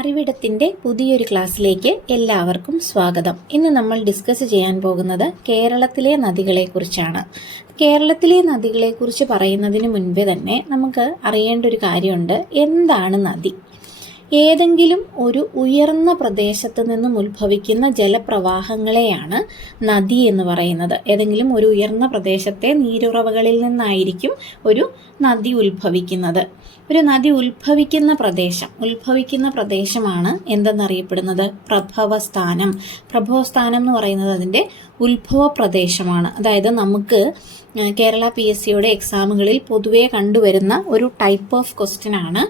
അറിവിടത്തിൻ്റെ പുതിയൊരു ക്ലാസ്സിലേക്ക് എല്ലാവർക്കും സ്വാഗതം. ഇന്ന് നമ്മൾ ഡിസ്കസ് ചെയ്യാൻ പോകുന്നത് കേരളത്തിലെ നദികളെക്കുറിച്ചാണ്. കേരളത്തിലെ നദികളെക്കുറിച്ച് പറയുന്നതിന് മുൻപേ തന്നെ നമുക്ക് അറിയേണ്ട ഒരു കാര്യമുണ്ട്. എന്താണ് നദി? ഏതെങ്കിലും ഒരു ഉയർന്ന പ്രദേശത്ത് നിന്നും ഉത്ഭവിക്കുന്ന ജലപ്രവാഹങ്ങളെയാണ് നദി എന്ന് പറയുന്നത്. ഏതെങ്കിലും ഒരു ഉയർന്ന പ്രദേശത്തെ നീരുറവകളിൽ നിന്നായിരിക്കും ഒരു നദി ഉത്ഭവിക്കുന്നത്. ഒരു നദി ഉത്ഭവിക്കുന്ന പ്രദേശമാണ് എന്തെന്നറിയപ്പെടുന്നത്? പ്രഭവസ്ഥാനം. പ്രഭവസ്ഥാനം എന്ന് പറയുന്നത് അതിൻ്റെ ഉത്ഭവ പ്രദേശമാണ്. അതായത് നമുക്ക് കേരള PSCയുടെ എക്സാമുകളിൽ പൊതുവെ കണ്ടുവരുന്ന ഒരു ടൈപ്പ് ഓഫ് ക്വസ്റ്റ്യൻ ആണ്.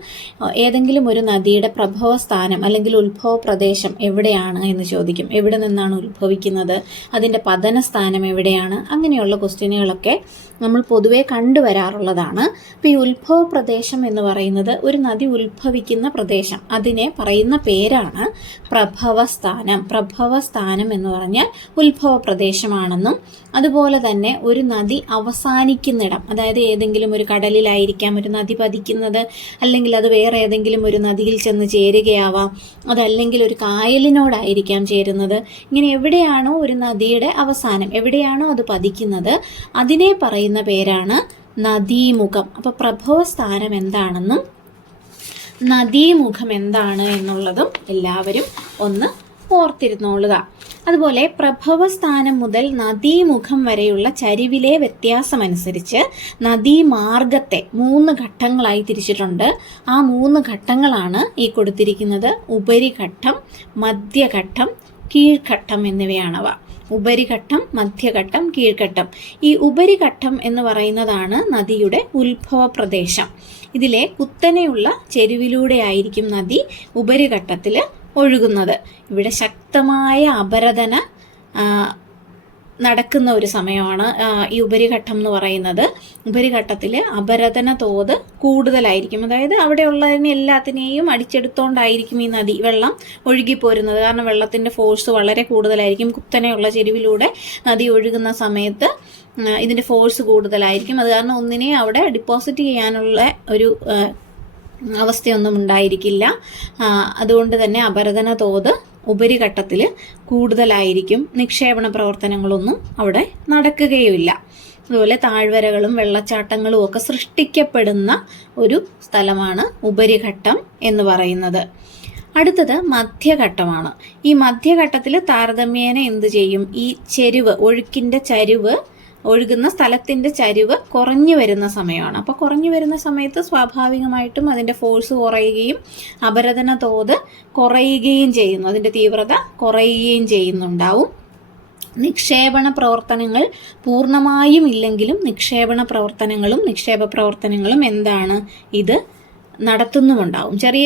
ഏതെങ്കിലും ഒരു നദിയുടെ പ്രഭവസ്ഥാനം അല്ലെങ്കിൽ ഉത്ഭവ പ്രദേശം എവിടെയാണ് എന്ന് ചോദിക്കും. എവിടെ നിന്നാണ് ഉത്ഭവിക്കുന്നത്, അതിൻ്റെ പതനസ്ഥാനം എവിടെയാണ്, അങ്ങനെയുള്ള ക്വസ്റ്റ്യനുകളൊക്കെ നമ്മൾ പൊതുവെ കണ്ടുവരാറുള്ളതാണ്. അപ്പോൾ ഈ ഉത്ഭവ പ്രദേശം എന്ന് പറയുന്നത് ഒരു നദി ഉത്ഭവിക്കുന്ന പ്രദേശം, അതിനെ പറയുന്ന പേരാണ് പ്രഭവസ്ഥാനം. പ്രഭവസ്ഥാനം എന്ന് പറഞ്ഞാൽ ഉത്ഭവ പ്രദേശമാണെന്നും അതുപോലെ തന്നെ ഒരു നദി അവസാനിക്കുന്നിടം, അതായത് ഏതെങ്കിലും ഒരു കടലിലായിരിക്കാം ഒരു നദി പതിക്കുന്നത്, അല്ലെങ്കിൽ അത് വേറെ ഏതെങ്കിലും ഒരു നദിയിൽ ചെന്ന് ചേരുകയാവാം, അതല്ലെങ്കിൽ ഒരു കായലിനോടായിരിക്കാം ചേരുന്നത്. ഇങ്ങനെ എവിടെയാണോ ഒരു നദിയുടെ അവസാനം, എവിടെയാണോ അത് പതിക്കുന്നത്, അതിനെ പറയുന്ന പേരാണ് നദീമുഖം. അപ്പോൾ പ്രഭവസ്ഥാനം എന്താണെന്നും നദീമുഖം എന്താണ് എന്നുള്ളതും എല്ലാവരും ഒന്ന് ഓർത്തിരുന്നോളുക. അതുപോലെ പ്രഭവസ്ഥാനം മുതൽ നദീമുഖം വരെയുള്ള ചരിവിലെ വ്യത്യാസമനുസരിച്ച് നദീമാർഗത്തെ 3 ഘട്ടങ്ങളായി തിരിച്ചിട്ടുണ്ട്. ആ 3 ഘട്ടങ്ങളാണ് ഈ കൊടുത്തിരിക്കുന്നത്. ഉപരിഘട്ടം, മധ്യഘട്ടം, കീഴ്ഘട്ടം എന്നിവയാണവ. ഉപരിഘട്ടം, മധ്യഘട്ടം, കീഴ്ഘട്ടം. ഈ ഉപരിഘട്ടം എന്ന് പറയുന്നതാണ് നദിയുടെ ഉത്ഭവ പ്രദേശം. ഇതിലെ കുത്തനെയുള്ള ചെരുവിലൂടെ ആയിരിക്കും നദി ഉപരിഘട്ടത്തിൽ ഒഴുകുന്നത്. ഇവിടെ ശക്തമായ അപരദന നടക്കുന്ന ഒരു സമയമാണ് ഈ ഉപരിഘട്ടം എന്ന് പറയുന്നത്. ഉപരിഘട്ടത്തിൽ അപരദന തോത് കൂടുതലായിരിക്കും. അതായത് അവിടെയുള്ളതിനെ എല്ലാത്തിനെയും അടിച്ചെടുത്തോണ്ടായിരിക്കും ഈ നദി വെള്ളം ഒഴുകിപ്പോരുന്നത്. കാരണം വെള്ളത്തിൻ്റെ ഫോഴ്സ് വളരെ കൂടുതലായിരിക്കും. കുത്തനെയുള്ള ചെരുവിലൂടെ നദി ഒഴുകുന്ന സമയത്ത് ഇതിൻ്റെ ഫോഴ്സ് കൂടുതലായിരിക്കും. അത് കാരണം ഒന്നിനെ അവിടെ ഡിപ്പോസിറ്റ് ചെയ്യാനുള്ള ഒരു അവസ്ഥയൊന്നും ഉണ്ടായിരിക്കില്ല. അതുകൊണ്ട് തന്നെ അപരദന തോത് ഉപരിഘട്ടത്തിൽ കൂടുതലായിരിക്കും. നിക്ഷേപണ പ്രവർത്തനങ്ങളൊന്നും അവിടെ നടക്കുകയുമില്ല. അതുപോലെ താഴ്വരകളും വെള്ളച്ചാട്ടങ്ങളും ഒക്കെ സൃഷ്ടിക്കപ്പെടുന്ന ഒരു സ്ഥലമാണ് ഉപരിഘട്ടം എന്ന് പറയുന്നത്. അടുത്തത് മധ്യഘട്ടമാണ്. ഈ മധ്യഘട്ടത്തിൽ താരതമ്യേന എന്ത് ചെയ്യും? ഈ ചെരുവ്, ഒഴുക്കിൻ്റെ ചരിവ്, ഒഴുകുന്ന സ്ഥലത്തിൻ്റെ ചരിവ് കുറഞ്ഞു വരുന്ന സമയമാണ്. അപ്പോൾ കുറഞ്ഞു വരുന്ന സമയത്ത് സ്വാഭാവികമായിട്ടും അതിൻ്റെ ഫോഴ്സ് കുറയുകയും അപരദന തോത് കുറയുകയും ചെയ്യുന്നു, അതിൻ്റെ തീവ്രത കുറയുകയും ചെയ്യുന്നുണ്ടാവും. നിക്ഷേപണ പ്രവർത്തനങ്ങൾ പൂർണ്ണമായും ഇല്ലെങ്കിലും നിക്ഷേപ പ്രവർത്തനങ്ങളും എന്താണ്? ഇത് നടത്തുന്നുമുണ്ടാവും. ചെറിയ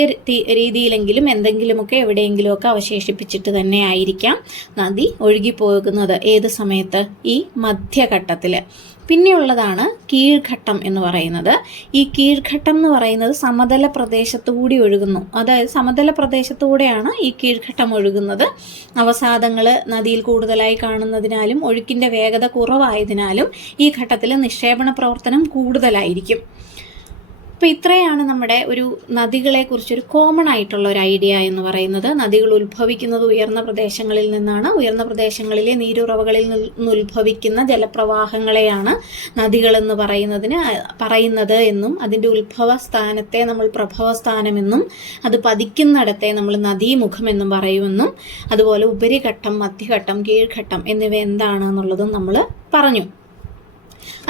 രീതിയിലെങ്കിലും എന്തെങ്കിലുമൊക്കെ എവിടെയെങ്കിലുമൊക്കെ അവശേഷിപ്പിച്ചിട്ട് തന്നെ ആയിരിക്കാം നദി ഒഴുകിപ്പോകുന്നത്. ഏത് സമയത്ത്? ഈ മധ്യഘട്ടത്തിൽ. പിന്നെയുള്ളതാണ് കീഴ്ഘട്ടം എന്ന് പറയുന്നത്. ഈ കീഴ്ഘട്ടം എന്ന് പറയുന്നത് സമതല പ്രദേശത്തുകൂടി ഒഴുകുന്നു. അതായത് സമതല പ്രദേശത്തുകൂടെയാണ് ഈ കീഴ്ഘട്ടം ഒഴുകുന്നത്. അവസാദങ്ങൾ നദിയിൽ കൂടുതലായി കാണുന്നതിനാലും ഒഴുക്കിൻ്റെ വേഗത കുറവായതിനാലും ഈ ഘട്ടത്തിൽ നിക്ഷേപണ പ്രവർത്തനം കൂടുതലായിരിക്കും. അപ്പോൾ ഇത്രയാണ് നമ്മുടെ ഒരു നദികളെക്കുറിച്ചൊരു കോമൺ ആയിട്ടുള്ള ഒരു ഐഡിയ എന്ന് പറയുന്നത്. നദികൾ ഉത്ഭവിക്കുന്നത് ഉയർന്ന പ്രദേശങ്ങളിൽ നിന്നാണ്. ഉയർന്ന പ്രദേശങ്ങളിലെ നീരുറവകളിൽ നിന്ന് ഉത്ഭവിക്കുന്ന ജലപ്രവാഹങ്ങളെയാണ് നദികളെന്ന് പറയുന്നത് എന്നും അതിൻ്റെ ഉത്ഭവ സ്ഥാനത്തെ നമ്മൾ പ്രഭവസ്ഥാനമെന്നും അത് പതിക്കുന്നിടത്തെ നമ്മൾ നദീമുഖം എന്നും പറയുമെന്നും അതുപോലെ ഉപരിഘട്ടം, മധ്യഘട്ടം, കീഴ്ഘട്ടം എന്നിവ എന്താണെന്നുള്ളതും നമ്മൾ പറഞ്ഞു.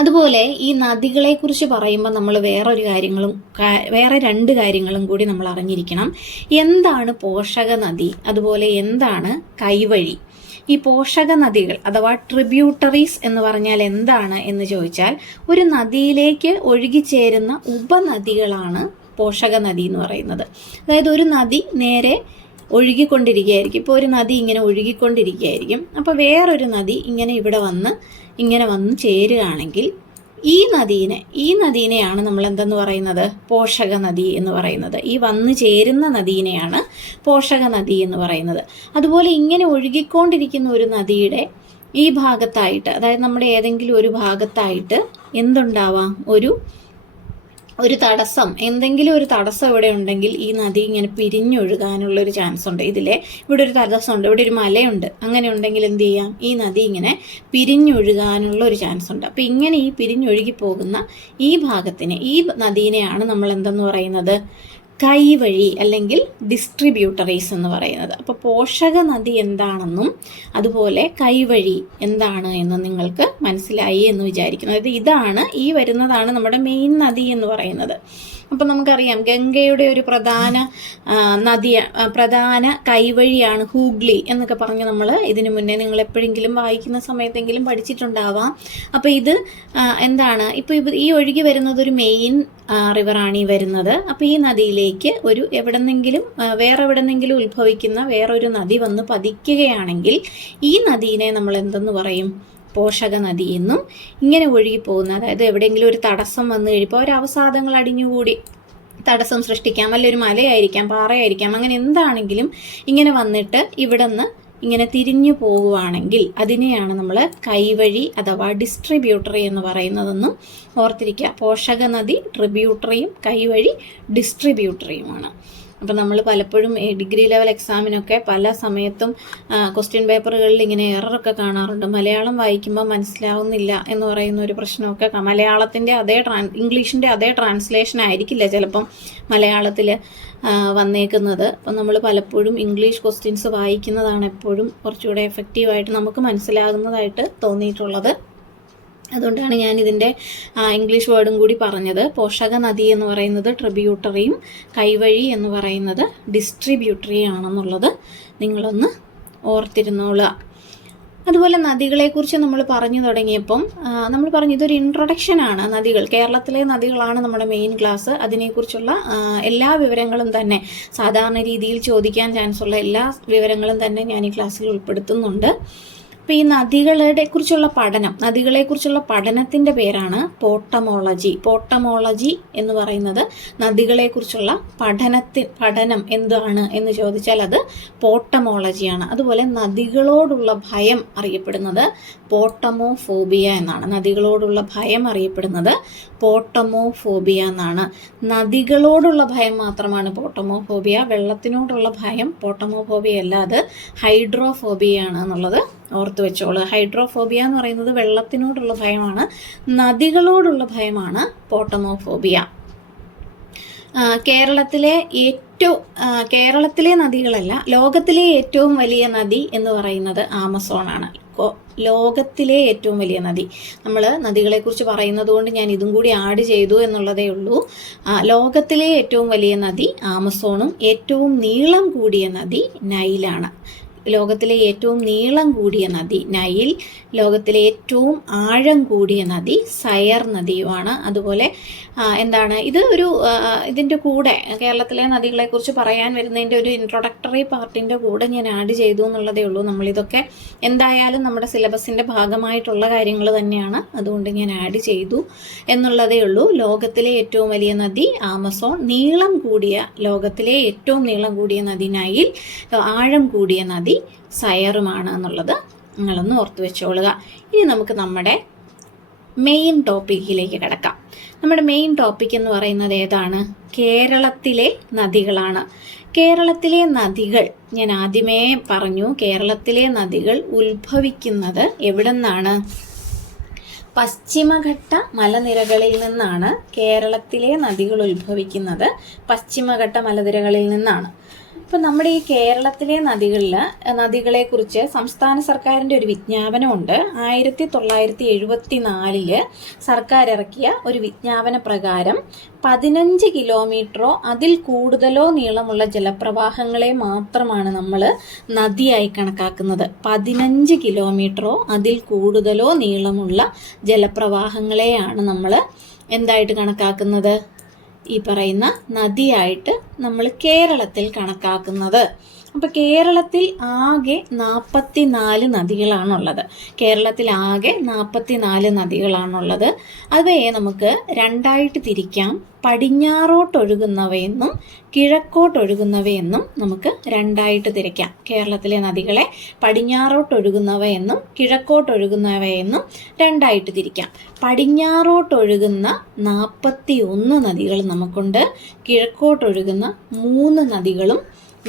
അതുപോലെ ഈ നദികളെക്കുറിച്ച് പറയുമ്പോൾ നമ്മൾ വേറെ 2 കാര്യങ്ങളും കൂടി നമ്മൾ അറിഞ്ഞിരിക്കണം. എന്താണ് പോഷക നദി, അതുപോലെ എന്താണ് കൈവഴി? ഈ പോഷക നദികൾ അഥവാ ട്രിബ്യൂട്ടറീസ് എന്ന് പറഞ്ഞാൽ എന്താണ് എന്ന് ചോദിച്ചാൽ, ഒരു നദിയിലേക്ക് ഒഴുകിച്ചേരുന്ന ഉപനദികളാണ് പോഷക നദി എന്ന് പറയുന്നത്. അതായത് ഒരു നദി നേരെ ഒഴുകിക്കൊണ്ടിരിക്കുകയായിരിക്കും. ഇപ്പോൾ ഒരു നദി ഇങ്ങനെ ഒഴുകിക്കൊണ്ടിരിക്കുകയായിരിക്കും. അപ്പോൾ വേറൊരു നദി ഇങ്ങനെ വന്ന് ചേരുകയാണെങ്കിൽ ഈ നദീനെയാണ് നമ്മൾ എന്തെന്ന് പറയുന്നത്? പോഷക നദി എന്ന് പറയുന്നത്. ഈ വന്നു ചേരുന്ന നദീനെയാണ് പോഷക നദി എന്ന് പറയുന്നത്. അതുപോലെ ഇങ്ങനെ ഒഴുകിക്കൊണ്ടിരിക്കുന്ന ഒരു നദിയുടെ ഈ ഭാഗത്തായിട്ട്, അതായത് നമ്മുടെ ഏതെങ്കിലും ഒരു ഭാഗത്തായിട്ട് എന്തുണ്ടാവാം? ഒരു ഒരു തടസ്സം, എന്തെങ്കിലും ഒരു തടസ്സം ഇവിടെ ഉണ്ടെങ്കിൽ ഈ നദി ഇങ്ങനെ പിരിഞ്ഞൊഴുകാനുള്ളൊരു ചാൻസ് ഉണ്ട്. ഇവിടെ ഒരു തടസ്സമുണ്ട്, ഇവിടെ ഒരു മലയുണ്ട്, അങ്ങനെ ഉണ്ടെങ്കിൽ എന്ത് ചെയ്യാം, ഈ നദി ഇങ്ങനെ പിരിഞ്ഞൊഴുകാനുള്ള ഒരു ചാൻസ് ഉണ്ട്. അപ്പം ഇങ്ങനെ ഈ പിരിഞ്ഞൊഴുകി പോകുന്ന ഈ ഭാഗത്തിനെ, ഈ നദീനെയാണ് നമ്മൾ എന്തെന്ന് പറയുന്നത്, കൈവഴി അല്ലെങ്കിൽ ഡിസ്ട്രിബ്യൂട്ടറീസ് എന്ന് പറയുന്നത്. അപ്പോൾ പോഷക നദി എന്താണെന്നും അതുപോലെ കൈവഴി എന്താണ് എന്നും നിങ്ങൾക്ക് മനസ്സിലായി എന്ന് വിചാരിക്കുന്നു. അതായത് ഇതാണ്, ഈ വരുന്നതാണ് നമ്മുടെ മെയിൻ നദി എന്ന് പറയുന്നത്. അപ്പം നമുക്കറിയാം ഗംഗയുടെ ഒരു പ്രധാന കൈവഴിയാണ് ഹൂഗ്ലി എന്നൊക്കെ പറഞ്ഞ് നമ്മൾ ഇതിനു മുന്നേ നിങ്ങൾ എപ്പോഴെങ്കിലും വായിക്കുന്ന സമയത്തെങ്കിലും പഠിച്ചിട്ടുണ്ടാവാം. അപ്പോൾ ഇത് എന്താണ്, ഇപ്പോൾ ഈ ഒഴുകി വരുന്നത് ഒരു മെയിൻ റിവറാണ് ഈ വരുന്നത്. അപ്പോൾ ഈ നദിയിലേക്ക് ഒരു വേറെ എവിടെന്നെങ്കിലും ഉത്ഭവിക്കുന്ന വേറൊരു നദി വന്ന് പതിക്കുകയാണെങ്കിൽ ഈ നദീനെ നമ്മൾ എന്തെന്ന് പറയും, പോഷക നദി എന്നും. ഇങ്ങനെ ഒഴുകി പോകുന്ന, അതായത് എവിടെയെങ്കിലും ഒരു തടസ്സം വന്നു കഴിയുമ്പോൾ ഒരു അവസാദങ്ങൾ അടിഞ്ഞുകൂടി തടസ്സം സൃഷ്ടിക്കാം, അല്ലെങ്കിൽ ഒരു മലയായിരിക്കാം, പാറയായിരിക്കാം, അങ്ങനെ എന്താണെങ്കിലും ഇങ്ങനെ വന്നിട്ട് ഇവിടെ നിന്ന് ഇങ്ങനെ തിരിഞ്ഞു പോവുകയാണെങ്കിൽ അതിനെയാണ് നമ്മൾ കൈവഴി അഥവാ ഡിസ്ട്രിബ്യൂട്ടറി എന്ന് പറയുന്നതെന്നും ഓർത്തിരിക്കുക. പോഷക നദി ട്രിബ്യൂട്ടറിയും കൈവഴി ഡിസ്ട്രിബ്യൂട്ടറിയുമാണ്. അപ്പം നമ്മൾ പലപ്പോഴും ഡിഗ്രി ലെവൽ എക്സാമിനൊക്കെ പല സമയത്തും ക്വസ്റ്റ്യൻ പേപ്പറുകളിൽ ഇങ്ങനെ എററൊക്കെ കാണാറുണ്ട്. മലയാളം വായിക്കുമ്പോൾ മനസ്സിലാവുന്നില്ല എന്ന് പറയുന്ന ഒരു പ്രശ്നമൊക്കെ, മലയാളത്തിൻ്റെ ഇംഗ്ലീഷിൻ്റെ അതേ ട്രാൻസ്ലേഷൻ ആയിരിക്കില്ല ചിലപ്പം മലയാളത്തിൽ വന്നേക്കുന്നത്. അപ്പം നമ്മൾ പലപ്പോഴും ഇംഗ്ലീഷ് ക്വസ്റ്റ്യൻസ് വായിക്കുന്നതാണ് എപ്പോഴും കുറച്ചുകൂടെ എഫക്റ്റീവായിട്ട് നമുക്ക് മനസ്സിലാകുന്നതായിട്ട് തോന്നിയിട്ടുള്ളത്. അതുകൊണ്ടാണ് ഞാൻ ഇതിൻ്റെ ഇംഗ്ലീഷ് വേർഡും കൂടി പറഞ്ഞത്. പോഷക നദി എന്ന് പറയുന്നത് ട്രിബ്യൂട്ടറിയും കൈവഴി എന്ന് പറയുന്നത് ഡിസ്ട്രിബ്യൂട്ടറിയും ആണെന്നുള്ളത് നിങ്ങളൊന്ന് ഓർത്തിരുന്നോളുക. അതുപോലെ നദികളെക്കുറിച്ച് നമ്മൾ പറഞ്ഞു തുടങ്ങിയപ്പം നമ്മൾ പറഞ്ഞു ഇതൊരു ഇൻട്രൊഡക്ഷനാണ്. നദികൾ, കേരളത്തിലെ നദികളാണ് നമ്മുടെ മെയിൻ ക്ലാസ്. അതിനെക്കുറിച്ചുള്ള എല്ലാ വിവരങ്ങളും തന്നെ, സാധാരണ രീതിയിൽ ചോദിക്കാൻ ചാൻസ് ഉള്ള എല്ലാ വിവരങ്ങളും തന്നെ ഞാൻ ഈ ക്ലാസ്സിൽ ഉൾപ്പെടുത്തുന്നുണ്ട്. അപ്പോൾ ഈ നദികളെക്കുറിച്ചുള്ള പഠനത്തിൻ്റെ പേരാണ് പോട്ടമോളജി. പോട്ടമോളജി എന്ന് പറയുന്നത് നദികളെക്കുറിച്ചുള്ള പഠനം എന്താണ് എന്ന് ചോദിച്ചാൽ അത് പോട്ടമോളജിയാണ്. അതുപോലെ നദികളോടുള്ള ഭയം അറിയപ്പെടുന്നത് പോട്ടമോഫോബിയ എന്നാണ്. നദികളോടുള്ള ഭയം അറിയപ്പെടുന്നത് പോട്ടമോഫോബിയ എന്നാണ്. നദികളോടുള്ള ഭയം മാത്രമാണ് പോട്ടമോഫോബിയ. വെള്ളത്തിനോടുള്ള ഭയം പോട്ടമോഫോബിയ അല്ല, അത് ഹൈഡ്രോഫോബിയാണ് എന്നുള്ളത് ഓർത്ത് വെച്ചോളൂ. ഹൈഡ്രോഫോബിയ എന്ന് പറയുന്നത് വെള്ളത്തിനോടുള്ള ഭയമാണ്, നദികളോടുള്ള ഭയമാണ് പോട്ടമോഫോബിയ. കേരളത്തിലെ നദികളല്ല, ലോകത്തിലെ ഏറ്റവും വലിയ നദി എന്ന് പറയുന്നത് ആമസോണാണ്. ലോകത്തിലെ ഏറ്റവും വലിയ നദി. നമ്മൾ നദികളെക്കുറിച്ച് പറയുന്നത് കൊണ്ട് ഞാൻ ഇതും കൂടി ആഡ് ചെയ്തു എന്നുള്ളതേ ഉള്ളൂ. ലോകത്തിലെ ഏറ്റവും വലിയ നദി ആമസോണും ഏറ്റവും നീളം കൂടിയ നദി നൈലാണ്. ലോകത്തിലെ ഏറ്റവും നീളം കൂടിയ നദി നൈൽ, ലോകത്തിലെ ഏറ്റവും ആഴം കൂടിയ നദി സയർ നദിയുമാണ്. അതുപോലെ ഇതിൻ്റെ കൂടെ കേരളത്തിലെ നദികളെക്കുറിച്ച് പറയാൻ വരുന്നതിൻ്റെ ഒരു ഇൻട്രൊഡക്ടറി പാർട്ടിൻ്റെ കൂടെ ഞാൻ ആഡ് ചെയ്തു എന്നുള്ളതേ ഉള്ളൂ. നമ്മളിതൊക്കെ എന്തായാലും നമ്മുടെ സിലബസിൻ്റെ ഭാഗമായിട്ടുള്ള കാര്യങ്ങൾ തന്നെയാണ്, അതുകൊണ്ട് ഞാൻ ആഡ് ചെയ്തു എന്നുള്ളതേ ഉള്ളൂ. ലോകത്തിലെ ഏറ്റവും വലിയ നദി ആമസോൺ, ലോകത്തിലെ ഏറ്റവും നീളം കൂടിയ നദി നൈൽ, ആഴം കൂടിയ നദി സയറുമാണ് എന്നുള്ളത് നിങ്ങളൊന്ന് ഓർത്തു വെച്ചോളുക. ഇനി നമുക്ക് നമ്മുടെ മെയിൻ ടോപ്പിക്കിലേക്ക് കിടക്കാം. നമ്മുടെ മെയിൻ ടോപ്പിക് എന്ന് പറയുന്നത് ഏതാണ്? കേരളത്തിലെ നദികളാണ്. കേരളത്തിലെ നദികൾ ഞാൻ ആദ്യമേ പറഞ്ഞു, കേരളത്തിലെ നദികൾ ഉത്ഭവിക്കുന്നത് എവിടെ നിന്നാണ്? പശ്ചിമഘട്ട മലനിരകളിൽ നിന്നാണ് കേരളത്തിലെ നദികൾ ഉത്ഭവിക്കുന്നത്. പശ്ചിമഘട്ട മലനിരകളിൽ നിന്നാണ്. ഇപ്പം നമ്മുടെ ഈ കേരളത്തിലെ നദികളെക്കുറിച്ച് സംസ്ഥാന സർക്കാരിൻ്റെ ഒരു വിജ്ഞാപനമുണ്ട്. 1974 സർക്കാർ ഇറക്കിയ ഒരു വിജ്ഞാപന പ്രകാരം 15 കിലോമീറ്ററോ അതിൽ കൂടുതലോ നീളമുള്ള ജലപ്രവാഹങ്ങളെ മാത്രമാണ് നമ്മൾ നദിയായി കണക്കാക്കുന്നത്. 15 കിലോമീറ്ററോ അതിൽ കൂടുതലോ നീളമുള്ള ജലപ്രവാഹങ്ങളെയാണ് നമ്മൾ എന്തായിട്ട് കണക്കാക്കുന്നത്? ഈ പറയുന്ന നദിയായിട്ട് നമ്മൾ കേരളത്തിൽ കണക്കാക്കുന്നത്. അപ്പോൾ കേരളത്തിൽ ആകെ 44 നദികളാണുള്ളത്. കേരളത്തിൽ ആകെ 44 നദികളാണുള്ളത്. അവയെ നമുക്ക് രണ്ടായിട്ട് തിരിക്കാം. പടിഞ്ഞാറോട്ടൊഴുകുന്നവയെന്നും കിഴക്കോട്ടൊഴുകുന്നവയെന്നും നമുക്ക് രണ്ടായിട്ട് തിരിക്കാം. കേരളത്തിലെ നദികളെ പടിഞ്ഞാറോട്ടൊഴുകുന്നവയെന്നും കിഴക്കോട്ടൊഴുകുന്നവയെന്നും രണ്ടായിട്ട് തിരിക്കാം. പടിഞ്ഞാറോട്ടൊഴുകുന്ന 41 നദികൾ നമുക്കുണ്ട്. കിഴക്കോട്ടൊഴുകുന്ന 3 നദികളും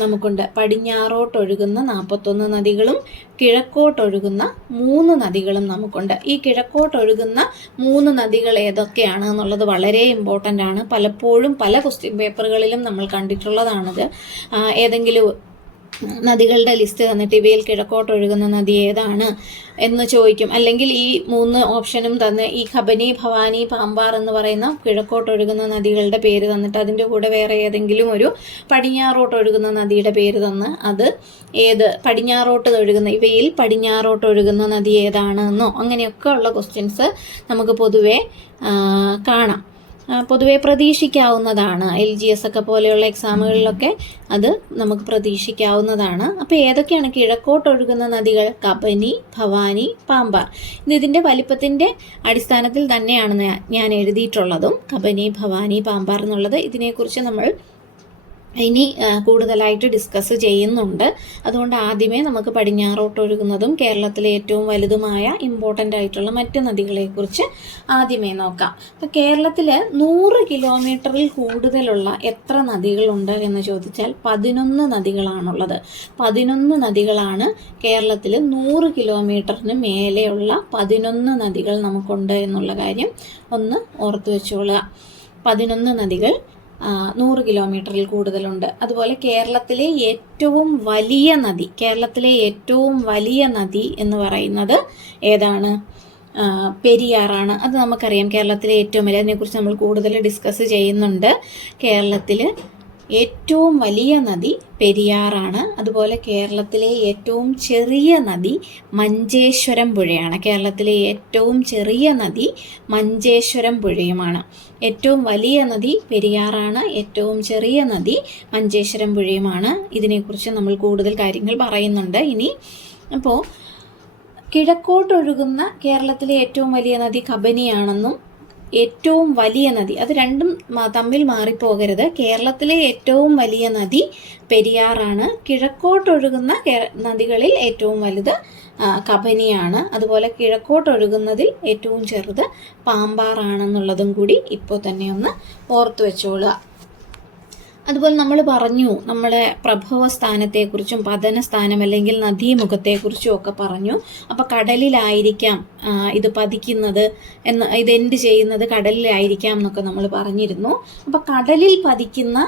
നമുക്കുണ്ട്. പടിഞ്ഞാറോട്ടൊഴുകുന്ന 41 നദികളും കിഴക്കോട്ടൊഴുകുന്ന 3 നദികളും നമുക്കുണ്ട്. ഈ കിഴക്കോട്ടൊഴുകുന്ന 3 നദികൾ ഏതൊക്കെയാണ് എന്നുള്ളത് വളരെ ഇമ്പോർട്ടൻ്റ് ആണ്. പലപ്പോഴും പല ക്വസ്റ്റ്യൻ പേപ്പറുകളിലും നമ്മൾ കണ്ടിട്ടുള്ളതാണിത്. ഏതെങ്കിലും നദികളുടെ ലിസ്റ്റ് തന്നിട്ട് ഇവയിൽ കിഴക്കോട്ടൊഴുകുന്ന നദി ഏതാണ് എന്ന് ചോദിക്കും. അല്ലെങ്കിൽ ഈ 3 ഓപ്ഷനും തന്ന് ഈ കബനി, ഭവാനി, പാമ്പാർ എന്ന് പറയുന്ന കിഴക്കോട്ടൊഴുകുന്ന നദികളുടെ പേര് തന്നിട്ട് അതിൻ്റെ കൂടെ വേറെ ഏതെങ്കിലും ഒരു പടിഞ്ഞാറോട്ടൊഴുകുന്ന നദിയുടെ പേര് തന്ന് അത് പടിഞ്ഞാറോട്ട് ഒഴുകുന്ന ഇവയിൽ പടിഞ്ഞാറോട്ടൊഴുകുന്ന നദി ഏതാണെന്നോ അങ്ങനെയൊക്കെ ഉള്ള ക്വസ്റ്റ്യൻസ് നമുക്ക് പൊതുവെ കാണാം. പൊതുവെ പ്രതീക്ഷിക്കാവുന്നതാണ്. LGS ഒക്കെ പോലെയുള്ള എക്സാമുകളിലൊക്കെ അത് നമുക്ക് പ്രതീക്ഷിക്കാവുന്നതാണ്. അപ്പോൾ ഏതൊക്കെയാണ് കിഴക്കോട്ടൊഴുകുന്ന നദികൾ? കബനി, ഭവാനി, പാമ്പാർ. ഇതിൻ്റെ വലിപ്പത്തിൻ്റെ അടിസ്ഥാനത്തിൽ തന്നെയാണ് ഞാൻ എഴുതിയിട്ടുള്ളതും. കബനി, ഭവാനി, പാമ്പാർ എന്നുള്ളത് ഇതിനെക്കുറിച്ച് നമ്മൾ ഇനി കൂടുതലായിട്ട് ഡിസ്കസ് ചെയ്യുന്നുണ്ട്. അതുകൊണ്ട് ആദ്യമേ നമുക്ക് പടിഞ്ഞാറോട്ടൊഴുകുന്നതും കേരളത്തിലെ ഏറ്റവും വലുതുമായ ഇമ്പോർട്ടൻ്റ് ആയിട്ടുള്ള മറ്റ് നദികളെക്കുറിച്ച് ആദ്യമേ നോക്കാം. അപ്പോൾ കേരളത്തിൽ 100 കിലോമീറ്ററിൽ കൂടുതലുള്ള എത്ര നദികളുണ്ട് എന്ന് ചോദിച്ചാൽ 11 നദികളാണുള്ളത്. 11 നദികളാണ് കേരളത്തിൽ. 100 കിലോമീറ്ററിന് മേലെയുള്ള 11 നദികൾ നമുക്കുണ്ട് എന്നുള്ള കാര്യം ഒന്ന് ഓർത്തു വെച്ചോളുക. 11 നദികൾ 100 കിലോമീറ്ററിൽ കൂടുതലുണ്ട്. അതുപോലെ കേരളത്തിലെ ഏറ്റവും വലിയ നദി എന്ന് പറയുന്നത് ഏതാണ്? പെരിയാറാണ്. അത് നമുക്കറിയാം. കേരളത്തിലെ ഏറ്റവും വലിയ, അതിനെക്കുറിച്ച് നമ്മൾ കൂടുതൽ ഡിസ്കസ് ചെയ്യുന്നുണ്ട്. കേരളത്തിൽ ഏറ്റവും വലിയ നദി പെരിയാറാണ്. അതുപോലെ കേരളത്തിലെ ഏറ്റവും ചെറിയ നദി മഞ്ചേശ്വരം പുഴയാണ്. കേരളത്തിലെ ഏറ്റവും ചെറിയ നദി മഞ്ചേശ്വരം പുഴയുമാണ്. ഏറ്റവും വലിയ നദി പെരിയാറാണ്. ഏറ്റവും ചെറിയ നദി മഞ്ചേശ്വരം പുഴയുമാണ്. ഇതിനെക്കുറിച്ച് നമ്മൾ കൂടുതൽ കാര്യങ്ങൾ പറയുന്നുണ്ട് ഇനി. അപ്പോൾ കിഴക്കോട്ടൊഴുകുന്ന കേരളത്തിലെ ഏറ്റവും വലിയ നദി കബനിയാണെന്നും ഏറ്റവും വലിയ നദി, അത് രണ്ടും തമ്മിൽ മാറിപ്പോകരുത്. കേരളത്തിലെ ഏറ്റവും വലിയ നദി പെരിയാറാണ്. കിഴക്കോട്ടൊഴുകുന്ന നദികളിൽ ഏറ്റവും വലുത് കബനിയാണ്. അതുപോലെ കിഴക്കോട്ടൊഴുകുന്നതിൽ ഏറ്റവും ചെറുത് പാമ്പാറാണെന്നുള്ളതും കൂടി ഇപ്പോൾ തന്നെ ഒന്ന് ഓർത്തു വെച്ചോളുക. അതുപോലെ നമ്മൾ പറഞ്ഞു, നമ്മളെ പ്രഭവസ്ഥാനത്തെക്കുറിച്ചും പതനസ്ഥാനം അല്ലെങ്കിൽ നദീമുഖത്തെക്കുറിച്ചും ഒക്കെ പറഞ്ഞു. അപ്പോൾ കടലിലായിരിക്കാം ഇത് പതിക്കുന്നത് ഇത് എൻഡ് ചെയ്യുന്നത് കടലിലായിരിക്കാം എന്നൊക്കെ നമ്മൾ പറഞ്ഞിരുന്നു. അപ്പോൾ കടലിൽ പതിക്കുന്ന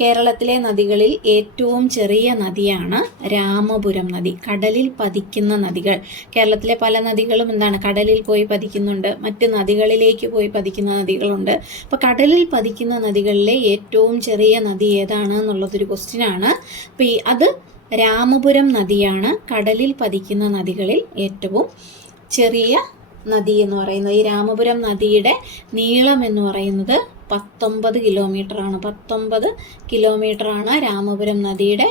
കേരളത്തിലെ നദികളിൽ ഏറ്റവും ചെറിയ നദിയാണ് രാമപുരം നദി. കടലിൽ പതിക്കുന്ന നദികൾ, കേരളത്തിലെ പല നദികളും കടലിൽ പോയി പതിക്കുന്നുണ്ട്, മറ്റ് നദികളിലേക്ക് പോയി പതിക്കുന്ന നദികളുണ്ട്. അപ്പോൾ കടലിൽ പതിക്കുന്ന നദികളിലെ ഏറ്റവും ചെറിയ നദി ഏതാണ് എന്നുള്ളതൊരു ക്വസ്റ്റ്യനാണ്. അപ്പോൾ അത് രാമപുരം നദിയാണ്. കടലിൽ പതിക്കുന്ന നദികളിൽ ഏറ്റവും ചെറിയ നദി എന്ന് പറയുന്നത്. ഈ രാമപുരം നദിയുടെ നീളം എന്ന് പറയുന്നത് 19 കിലോമീറ്ററാണ്. 19 കിലോമീറ്ററാണ് രാമപുരം നദിയുടെ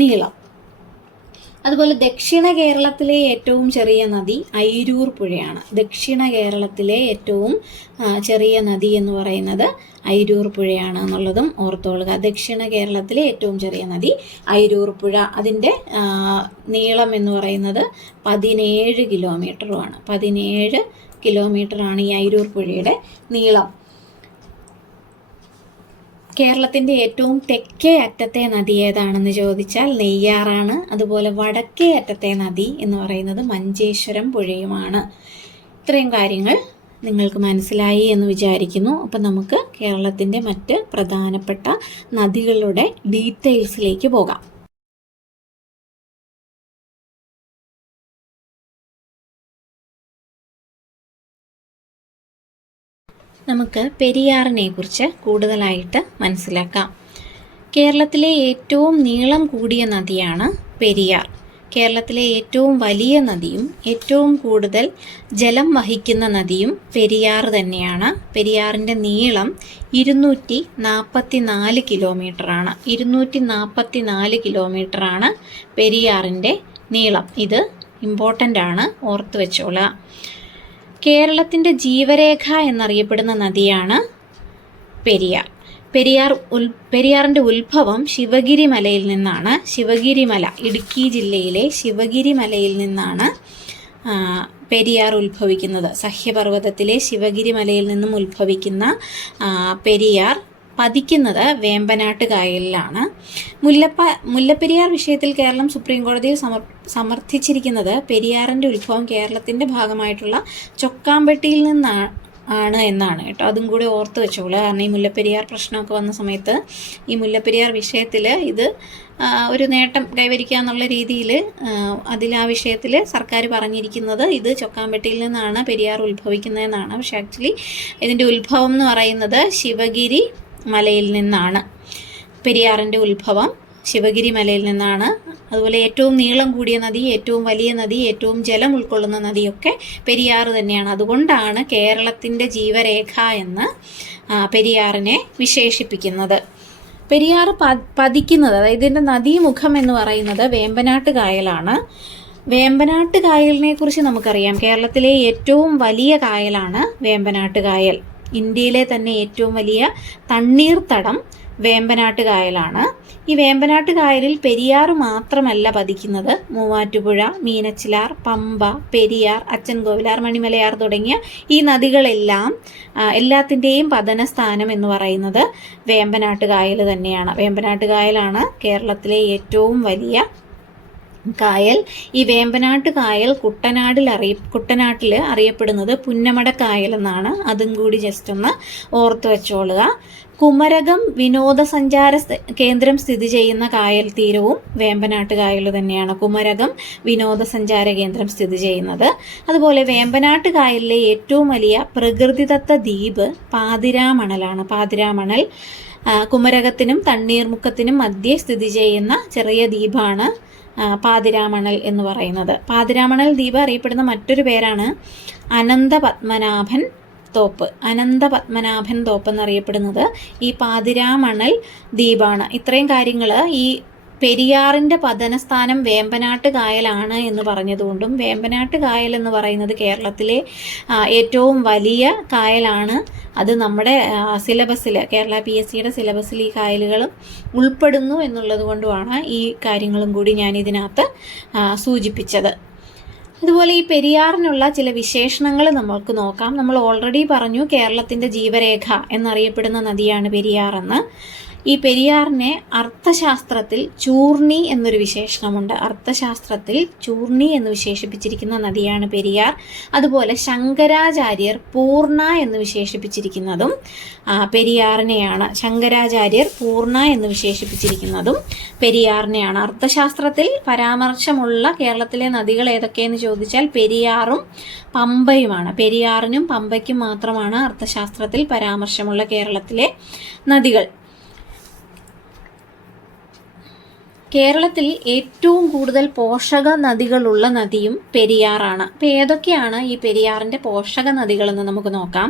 നീളം. അതുപോലെ ദക്ഷിണ കേരളത്തിലെ ഏറ്റവും ചെറിയ നദി അയിരൂർ പുഴയാണ്. ദക്ഷിണ കേരളത്തിലെ ഏറ്റവും ചെറിയ നദി എന്ന് പറയുന്നത് അയിരൂർ പുഴയാണ് എന്നുള്ളതും ഓർത്തോളുക. ദക്ഷിണ കേരളത്തിലെ ഏറ്റവും ചെറിയ നദി അയിരൂർ പുഴ. അതിൻ്റെ നീളം എന്ന് പറയുന്നത് 17 കിലോമീറ്ററുമാണ്. 17 കിലോമീറ്ററാണ് ഈ അയിരൂർ പുഴയുടെ നീളം. കേരളത്തിൻ്റെ ഏറ്റവും തെക്കേ അറ്റത്തെ നദി ഏതാണെന്ന് ചോദിച്ചാൽ നെയ്യാറാണ്. അതുപോലെ വടക്കേ അറ്റത്തെ നദി എന്ന് പറയുന്നത് മഞ്ചേശ്വരം പുഴയുമാണ്. ഇത്രയും കാര്യങ്ങൾ നിങ്ങൾക്ക് മനസ്സിലായി എന്ന് വിചാരിക്കുന്നു. അപ്പം നമുക്ക് കേരളത്തിൻ്റെ മറ്റ് പ്രധാനപ്പെട്ട നദികളുടെ ഡീറ്റെയിൽസിലേക്ക് പോകാം. നമുക്ക് പെരിയാറിനെ കുറിച്ച് കൂടുതലായിട്ട് മനസ്സിലാക്കാം. കേരളത്തിലെ ഏറ്റവും നീളം കൂടിയ നദിയാണ് പെരിയാർ. കേരളത്തിലെ ഏറ്റവും വലിയ നദിയും ഏറ്റവും കൂടുതൽ ജലം വഹിക്കുന്ന നദിയും പെരിയാർ തന്നെയാണ്. പെരിയാറിൻ്റെ നീളം 244 കിലോമീറ്ററാണ്. 244 കിലോമീറ്ററാണ് പെരിയാറിൻ്റെ നീളം. ഇത് ഇമ്പോർട്ടൻ്റ് ആണ്, ഓർത്ത് വെച്ചോളുക. കേരളത്തിൻ്റെ ജീവരേഖ എന്നറിയപ്പെടുന്ന നദിയാണ് പെരിയാർ. പെരിയാറിൻ്റെ ഉത്ഭവം ശിവഗിരി മലയിൽ നിന്നാണ്. ശിവഗിരി മല, ഇടുക്കി ജില്ലയിലെ ശിവഗിരി മലയിൽ നിന്നാണ് പെരിയാർ ഉത്ഭവിക്കുന്നത്. സഹ്യപർവ്വതത്തിലെ ശിവഗിരി മലയിൽ നിന്നും ഉത്ഭവിക്കുന്ന പെരിയാർ പതിക്കുന്നത് വേമ്പനാട്ട് കായലിലാണ്. മുല്ലപ്പെരിയാർ വിഷയത്തിൽ കേരളം സുപ്രീം കോടതിയിൽ സമർത്ഥിച്ചിരിക്കുന്നത് പെരിയാറിൻ്റെ ഉത്ഭവം കേരളത്തിൻ്റെ ഭാഗമായിട്ടുള്ള ചൊക്കാമ്പെട്ടിയിൽ നിന്നാണ് എന്നാണ് കേട്ടോ. അതും കൂടി ഓർത്ത് വെച്ചോളൂ. കാരണം ഈ മുല്ലപ്പെരിയാർ പ്രശ്നമൊക്കെ വന്ന സമയത്ത് ഈ മുല്ലപ്പെരിയാർ വിഷയത്തിൽ ഇത് ഒരു നേട്ടം കൈവരിക്കുക എന്നുള്ള രീതിയിൽ ആ വിഷയത്തിൽ സർക്കാർ പറഞ്ഞിരിക്കുന്നത് ഇത് ചൊക്കാമ്പെട്ടിയിൽ നിന്നാണ് പെരിയാർ ഉത്ഭവിക്കുന്നതെന്നാണ്. പക്ഷെ ആക്ച്വലി ഇതിൻ്റെ ഉത്ഭവം എന്ന് പറയുന്നത് ശിവഗിരി മലയിൽ നിന്നാണ്. പെരിയാറിൻ്റെ ഉത്ഭവം ശിവഗിരി മലയിൽ നിന്നാണ്. അതുപോലെ ഏറ്റവും നീളം കൂടിയ നദി, ഏറ്റവും വലിയ നദി, ഏറ്റവും ജലം ഉൾക്കൊള്ളുന്ന നദിയൊക്കെ പെരിയാർ തന്നെയാണ്. അതുകൊണ്ടാണ് കേരളത്തിൻ്റെ ജീവരേഖ എന്ന് പെരിയാറിനെ വിശേഷിപ്പിക്കുന്നത്. പെരിയാർ പതിക്കുന്നത്, അതായത് ഇതിൻ്റെ നദീമുഖം എന്ന് പറയുന്നത് വേമ്പനാട്ട് കായലാണ്. വേമ്പനാട്ട് കായലിനെ കുറിച്ച് നമുക്കറിയാം. കേരളത്തിലെ ഏറ്റവും വലിയ കായലാണ് വേമ്പനാട്ട് കായൽ. ഇന്ത്യയിലെ തന്നെ ഏറ്റവും വലിയ തണ്ണീർത്തടം വേമ്പനാട്ട് കായലാണ്. ഈ വേമ്പനാട്ട് കായലിൽ പെരിയാർ മാത്രമല്ല പതിക്കുന്നത്. മൂവാറ്റുപുഴ, മീനച്ചിലാർ, പമ്പ, പെരിയാർ, അച്ചൻകോവിലാർ, മണിമലയാർ തുടങ്ങിയ ഈ നദികളെല്ലാം എല്ലാത്തിൻ്റെയും പതനസ്ഥാനം എന്ന് പറയുന്നത് വേമ്പനാട്ട് കായൽ തന്നെയാണ്. വേമ്പനാട്ട് കായലാണ് കേരളത്തിലെ ഏറ്റവും വലിയ കായൽ. ഈ വേമ്പനാട്ട് കായൽ കുട്ടനാട്ടിൽ അറിയപ്പെടുന്നത് പുന്നമട കായൽ എന്നാണ്. അതും കൂടി ജസ്റ്റ് ഒന്ന് ഓർത്ത് വെച്ചോളുക. കുമരകം വിനോദസഞ്ചാര കേന്ദ്രം സ്ഥിതി ചെയ്യുന്ന കായൽ തീരവും വേമ്പനാട്ട് കായൽ തന്നെയാണ്. കുമരകം വിനോദസഞ്ചാര കേന്ദ്രം സ്ഥിതി ചെയ്യുന്നത്. അതുപോലെ വേമ്പനാട്ട് കായലിലെ ഏറ്റവും വലിയ പ്രകൃതിദത്ത ദ്വീപ് പാതിരാമണലാണ്. പാതിരാമണൽ കുമരകത്തിനും തണ്ണീർമുക്കത്തിനും മധ്യേ സ്ഥിതി ചെയ്യുന്ന ചെറിയ ദ്വീപാണ് പാതിരാമണൽ എന്ന് പറയുന്നത്. പാതിരാമണൽ ദ്വീപ് അറിയപ്പെടുന്ന മറ്റൊരു പേരാണ് അനന്തപത്മനാഭൻ തോപ്പ്. അനന്തപത്മനാഭൻ തോപ്പ് എന്നറിയപ്പെടുന്നത് ഈ പാതിരാമണൽ ദ്വീപാണ്. ഇത്രയും കാര്യങ്ങൾ ഈ പെരിയാറിൻ്റെ പതനസ്ഥാനം വേമ്പനാട്ട് കായലാണ് എന്ന് പറഞ്ഞതുകൊണ്ടും വേമ്പനാട്ട് കായൽ എന്ന് പറയുന്നത് കേരളത്തിലെ ഏറ്റവും വലിയ കായലാണ്. അത് നമ്മുടെ സിലബസിൽ, കേരള PSCയുടെ സിലബസിൽ ഈ കായലുകളും ഉൾപ്പെടുന്നു എന്നുള്ളത് കൊണ്ടുമാണ് ഈ കാര്യങ്ങളും കൂടി ഞാൻ ഇതിനകത്ത് സൂചിപ്പിച്ചത്. അതുപോലെ ഈ പെരിയാറിനുള്ള ചില വിശേഷണങ്ങൾ നമുക്ക് നോക്കാം. നമ്മൾ ഓൾറെഡി പറഞ്ഞു കേരളത്തിൻ്റെ ജീവരേഖ എന്നറിയപ്പെടുന്ന നദിയാണ് പെരിയാർ എന്ന്. ഈ പെരിയാറിനെ അർത്ഥശാസ്ത്രത്തിൽ ചൂർണി എന്നൊരു വിശേഷണമുണ്ട്. അർത്ഥശാസ്ത്രത്തിൽ ചൂർണി എന്ന് വിശേഷിപ്പിച്ചിരിക്കുന്ന നദിയാണ് പെരിയാർ. അതുപോലെ ശങ്കരാചാര്യർ പൂർണ്ണ എന്ന് വിശേഷിപ്പിച്ചിരിക്കുന്നതും പെരിയാറിനെയാണ്. ശങ്കരാചാര്യർ പൂർണ്ണ എന്ന് വിശേഷിപ്പിച്ചിരിക്കുന്നതും പെരിയാറിനെയാണ്. അർത്ഥശാസ്ത്രത്തിൽ പരാമർശമുള്ള കേരളത്തിലെ നദികൾ ഏതൊക്കെയെന്ന് ചോദിച്ചാൽ പെരിയാറും പമ്പയുമാണ്. പെരിയാറിനും പമ്പയ്ക്കും മാത്രമാണ് അർത്ഥശാസ്ത്രത്തിൽ പരാമർശമുള്ള കേരളത്തിലെ നദികൾ. കേരളത്തിൽ ഏറ്റവും കൂടുതൽ പോഷക നദികളുള്ള നദിയും പെരിയാറാണ്. അപ്പോൾ ഏതൊക്കെയാണ് ഈ പെരിയാറിൻ്റെ പോഷക നദികളെന്ന് നമുക്ക് നോക്കാം.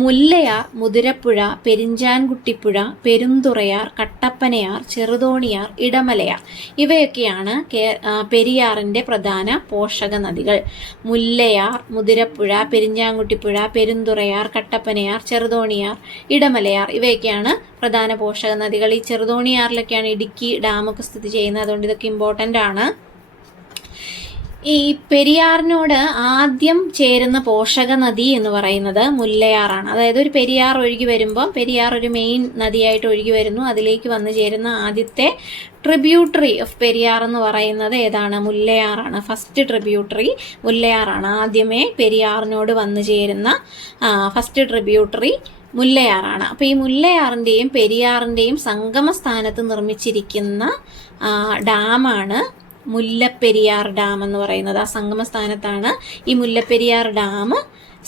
മുല്ലയാർ, മുതിരപ്പുഴ, പെരിഞ്ചാൻകുട്ടിപ്പുഴ, പെരുന്തുറയാർ, കട്ടപ്പനയാർ, ചെറുതോണിയാർ, ഇടമലയാർ ഇവയൊക്കെയാണ് പെരിയാറിൻ്റെ പ്രധാന പോഷക നദികൾ. മുല്ലയാർ, മുതിരപ്പുഴ, പെരിഞ്ചാൻകുട്ടിപ്പുഴ, പെരുന്തുറയാർ, കട്ടപ്പനയാർ, ചെറുതോണിയാർ, ഇടമലയാർ ഇവയൊക്കെയാണ് പ്രധാന പോഷക നദികൾ. ഈ ചെറുതോണിയാറിലൊക്കെയാണ് ഇടുക്കി ഡാമൊക്കെ സ്ഥിതി ചെയ്യുന്നത്. അതുകൊണ്ട് ഇതൊക്കെ ഇമ്പോർട്ടൻ്റ് ആണ്. ഈ പെരിയാറിനോട് ആദ്യം ചേരുന്ന പോഷക നദി എന്ന് പറയുന്നത് മുല്ലയാറാണ്. അതായത് ഒരു പെരിയാർ ഒഴുകി വരുമ്പം പെരിയാർ ഒരു മെയിൻ നദിയായിട്ട് ഒഴുകി വരുന്നു. അതിലേക്ക് വന്നു ചേരുന്ന ആദ്യത്തെ ട്രിബ്യൂട്ടറി ഓഫ് പെരിയാർ എന്ന് പറയുന്നത് ഏതാണ്? മുല്ലയാറാണ്. ഫസ്റ്റ് ട്രിബ്യൂട്ടറി മുല്ലയാറാണ്. ആദ്യമേ പെരിയാറിനോട് വന്നു ചേരുന്ന ഫസ്റ്റ് ട്രിബ്യൂട്ടറി മുല്ലയാറാണ്. അപ്പോൾ ഈ മുല്ലയാറിൻ്റെയും പെരിയാറിൻ്റെയും സംഗമസ്ഥാനത്ത് നിർമ്മിച്ചിരിക്കുന്ന ഡാമാണ് മുല്ലപ്പെരിയാർ ഡാം എന്ന് പറയുന്നത്. ആ സംഗമസ്ഥാനത്താണ് ഈ മുല്ലപ്പെരിയാർ ഡാം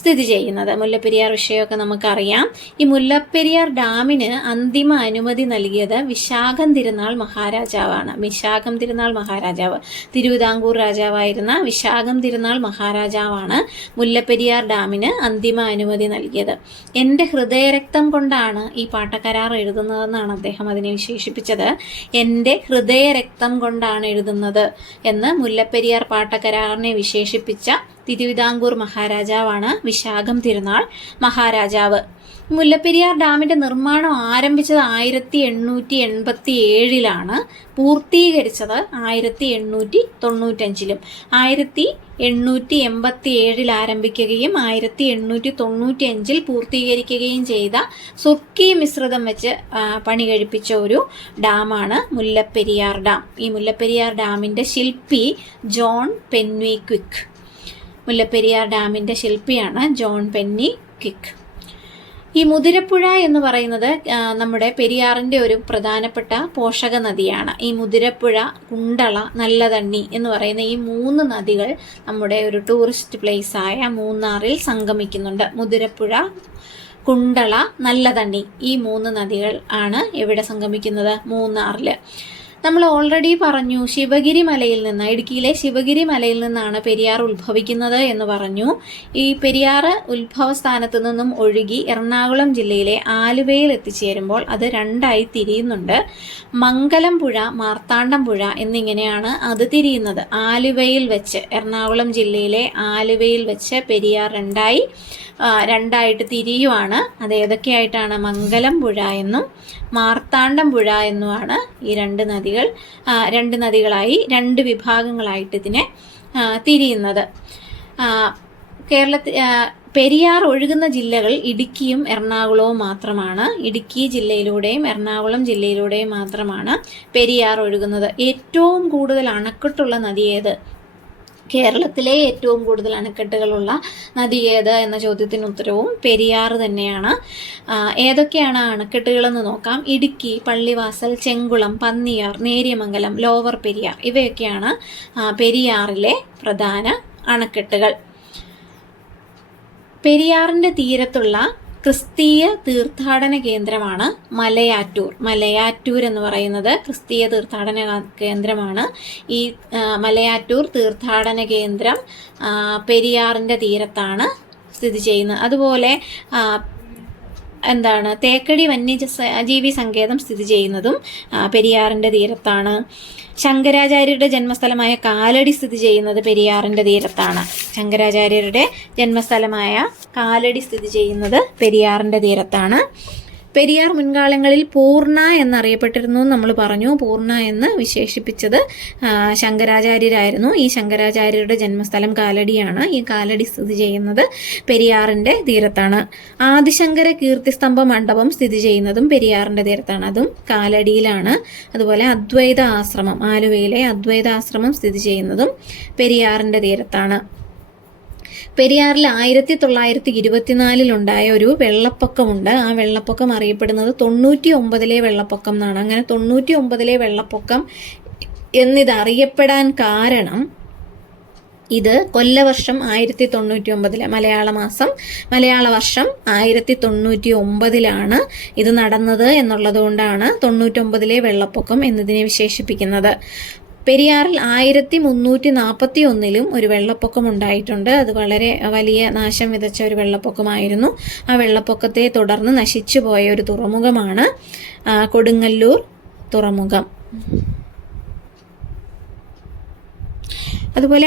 സ്ഥിതി ചെയ്യുന്നത്. മുല്ലപ്പെരിയാർ വിഷയമൊക്കെ നമുക്കറിയാം. ഈ മുല്ലപ്പെരിയാർ ഡാമിന് അന്തിമ അനുമതി നൽകിയത് വിശാഖം തിരുനാൾ മഹാരാജാവാണ്. വിശാഖം തിരുനാൾ മഹാരാജാവ്, തിരുവിതാംകൂർ രാജാവായിരുന്ന വിശാഖം തിരുനാൾ മഹാരാജാവാണ് മുല്ലപ്പെരിയാർ ഡാമിന് അന്തിമ അനുമതി നൽകിയത്. എൻ്റെ ഹൃദയരക്തം കൊണ്ടാണ് ഈ പാട്ടക്കരാർ എഴുതുന്നതെന്നാണ് അദ്ദേഹം അതിനെ വിശേഷിപ്പിച്ചത്. എൻ്റെ ഹൃദയരക്തം കൊണ്ടാണ് എഴുതുന്നത് എന്ന് മുല്ലപ്പെരിയാർ പാട്ടക്കരാറിനെ വിശേഷിപ്പിച്ച തിരുവിതാംകൂർ മഹാരാജാവാണ് വിശാഖം തിരുനാൾ മഹാരാജാവ്. മുല്ലപ്പെരിയാർ ഡാമിൻ്റെ നിർമ്മാണം ആരംഭിച്ചത് 1887 പൂർത്തീകരിച്ചത് 1895. 1887 ആരംഭിക്കുകയും 1895 പൂർത്തീകരിക്കുകയും ചെയ്ത സുർക്കി മിശ്രിതം വെച്ച് പണി കഴിപ്പിച്ച ഒരു ഡാമാണ് മുല്ലപ്പെരിയാർ ഡാം. ഈ മുല്ലപ്പെരിയാർ ഡാമിൻ്റെ ശില്പി ജോൺ പെന്നി ക്വിക്ക്. മുല്ലപ്പെരിയാർ ഡാമിൻ്റെ ശില്പിയാണ് ജോൺ പെന്നി ക്വിക്ക്. ഈ മുതിരപ്പുഴ എന്ന് പറയുന്നത് നമ്മുടെ പെരിയാറിൻ്റെ ഒരു പ്രധാനപ്പെട്ട പോഷക നദിയാണ്. ഈ മുതിരപ്പുഴ, കുണ്ടള, നല്ലതണ്ണി എന്ന് പറയുന്ന ഈ 3 നദികൾ നമ്മുടെ ഒരു ടൂറിസ്റ്റ് പ്ലേസായ മൂന്നാറിൽ സംഗമിക്കുന്നുണ്ട്. മുതിരപ്പുഴ, കുണ്ടള, നല്ലതണ്ണി ഈ 3 നദികൾ ആണ് എവിടെ സംഗമിക്കുന്നത്? മൂന്നാറിൽ. നമ്മൾ ഓൾറെഡി പറഞ്ഞു, ശിവഗിരി മലയിൽ നിന്ന്, ഇടുക്കിയിലെ ശിവഗിരി മലയിൽ നിന്നാണ് പെരിയാർ ഉത്ഭവിക്കുന്നത് എന്ന് പറഞ്ഞു. ഈ പെരിയാർ ഉത്ഭവസ്ഥാനത്ത് നിന്നും ഒഴുകി എറണാകുളം ജില്ലയിലെ ആലുവയിൽ എത്തിച്ചേരുമ്പോൾ അത് 2ആയി തിരിയുന്നുണ്ട്. മംഗലം പുഴ, മാർത്താണ്ഡം പുഴ എന്നിങ്ങനെയാണ് അത് തിരിയുന്നത്. ആലുവയിൽ വെച്ച്, എറണാകുളം ജില്ലയിലെ ആലുവയിൽ വെച്ച് പെരിയാർ രണ്ടായിട്ട് തിരിയുവാണ്. അത് ഏതൊക്കെയായിട്ടാണ്? മംഗലം പുഴ എന്നും മാർത്താണ്ഡം പുഴ എന്നുമാണ് ഈ 2 നദികളായി 2 വിഭാഗങ്ങളായിട്ട് ഇതിനെ തിരിയുന്നത്. പെരിയാർ ഒഴുകുന്ന ജില്ലകൾ ഇടുക്കിയും എറണാകുളവും മാത്രമാണ്. ഇടുക്കി ജില്ലയിലൂടെയും എറണാകുളം ജില്ലയിലൂടെയും മാത്രമാണ് പെരിയാർ ഒഴുകുന്നത്. ഏറ്റവും കൂടുതൽ അണക്കെട്ടുള്ള നദി ഏത്? കേരളത്തിലെ ഏറ്റവും കൂടുതൽ അണക്കെട്ടുകളുള്ള നദി ഏത് എന്ന ചോദ്യത്തിന് ഉത്തരവും പെരിയാർ തന്നെയാണ്. ഏതൊക്കെയാണ് അണക്കെട്ടുകളെന്ന് നോക്കാം. ഇടുക്കി, പള്ളിവാസൽ, ചെങ്കുളം, പന്നിയാർ, നേര്യമംഗലം, ലോവർ പെരിയാർ ഇവയൊക്കെയാണ് പെരിയാറിലെ പ്രധാന അണക്കെട്ടുകൾ. പെരിയാറിൻ്റെ തീരത്തുള്ള ക്രിസ്തീയ തീർത്ഥാടന കേന്ദ്രമാണ് മലയാറ്റൂർ എന്ന് പറയുന്നത് ക്രിസ്തീയ തീർത്ഥാടന കേന്ദ്രമാണ്. ഈ മലയാറ്റൂർ തീർത്ഥാടന കേന്ദ്രം പെരിയാറിൻ്റെ തീരത്താണ് സ്ഥിതി ചെയ്യുന്നത്. അതുപോലെ തേക്കടി വന്യജീവി സങ്കേതം സ്ഥിതി ചെയ്യുന്നതും പെരിയാറിൻ്റെ തീരത്താണ്. ശങ്കരാചാര്യരുടെ ജന്മസ്ഥലമായ കാലടി സ്ഥിതി ചെയ്യുന്നത് പെരിയാറിൻ്റെ തീരത്താണ്. ശങ്കരാചാര്യരുടെ ജന്മസ്ഥലമായ കാലടി സ്ഥിതി ചെയ്യുന്നത് പെരിയാറിൻ്റെ തീരത്താണ്. പെരിയാർ മുൻകാലങ്ങളിൽ പൂർണ്ണ എന്നറിയപ്പെട്ടിരുന്നു നമ്മൾ പറഞ്ഞു. പൂർണ്ണ എന്ന് വിശേഷിപ്പിച്ചത് ശങ്കരാചാര്യരായിരുന്നു. ഈ ശങ്കരാചാര്യരുടെ ജന്മസ്ഥലം കാലടിയാണ്. ഈ കാലടി സ്ഥിതി ചെയ്യുന്നത് പെരിയാറിൻ്റെ തീരത്താണ്. ആദിശങ്കര കീർത്തിസ്തംഭ മണ്ഡപം സ്ഥിതി ചെയ്യുന്നതും പെരിയാറിൻ്റെ തീരത്താണ്. അതും കാലടിയിലാണ്. അതുപോലെ അദ്വൈത ആശ്രമം, ആലുവയിലെ അദ്വൈത ആശ്രമം സ്ഥിതി ചെയ്യുന്നതും പെരിയാറിൻ്റെ തീരത്താണ്. പെരിയാറിൽ 1924 ഒരു വെള്ളപ്പൊക്കമുണ്ട്. ആ വെള്ളപ്പൊക്കം അറിയപ്പെടുന്നത് 99 വെള്ളപ്പൊക്കം എന്നാണ്. അങ്ങനെ 99 വെള്ളപ്പൊക്കം എന്നിതറിയപ്പെടാൻ കാരണം ഇത് കൊല്ലവർഷം 1099 മലയാള വർഷം 1099 ഇത് നടന്നത് എന്നുള്ളത് കൊണ്ടാണ് 99 വെള്ളപ്പൊക്കം എന്നതിനെ വിശേഷിപ്പിക്കുന്നത്. പെരിയാറിൽ 1341 ഒരു വെള്ളപ്പൊക്കം ഉണ്ടായിട്ടുണ്ട്. അത് വളരെ വലിയ നാശം വിതച്ച ഒരു വെള്ളപ്പൊക്കമായിരുന്നു. ആ വെള്ളപ്പൊക്കത്തെ തുടർന്ന് നശിച്ചു പോയ ഒരു തുറമുഖമാണ് കൊടുങ്ങല്ലൂർ തുറമുഖം. അതുപോലെ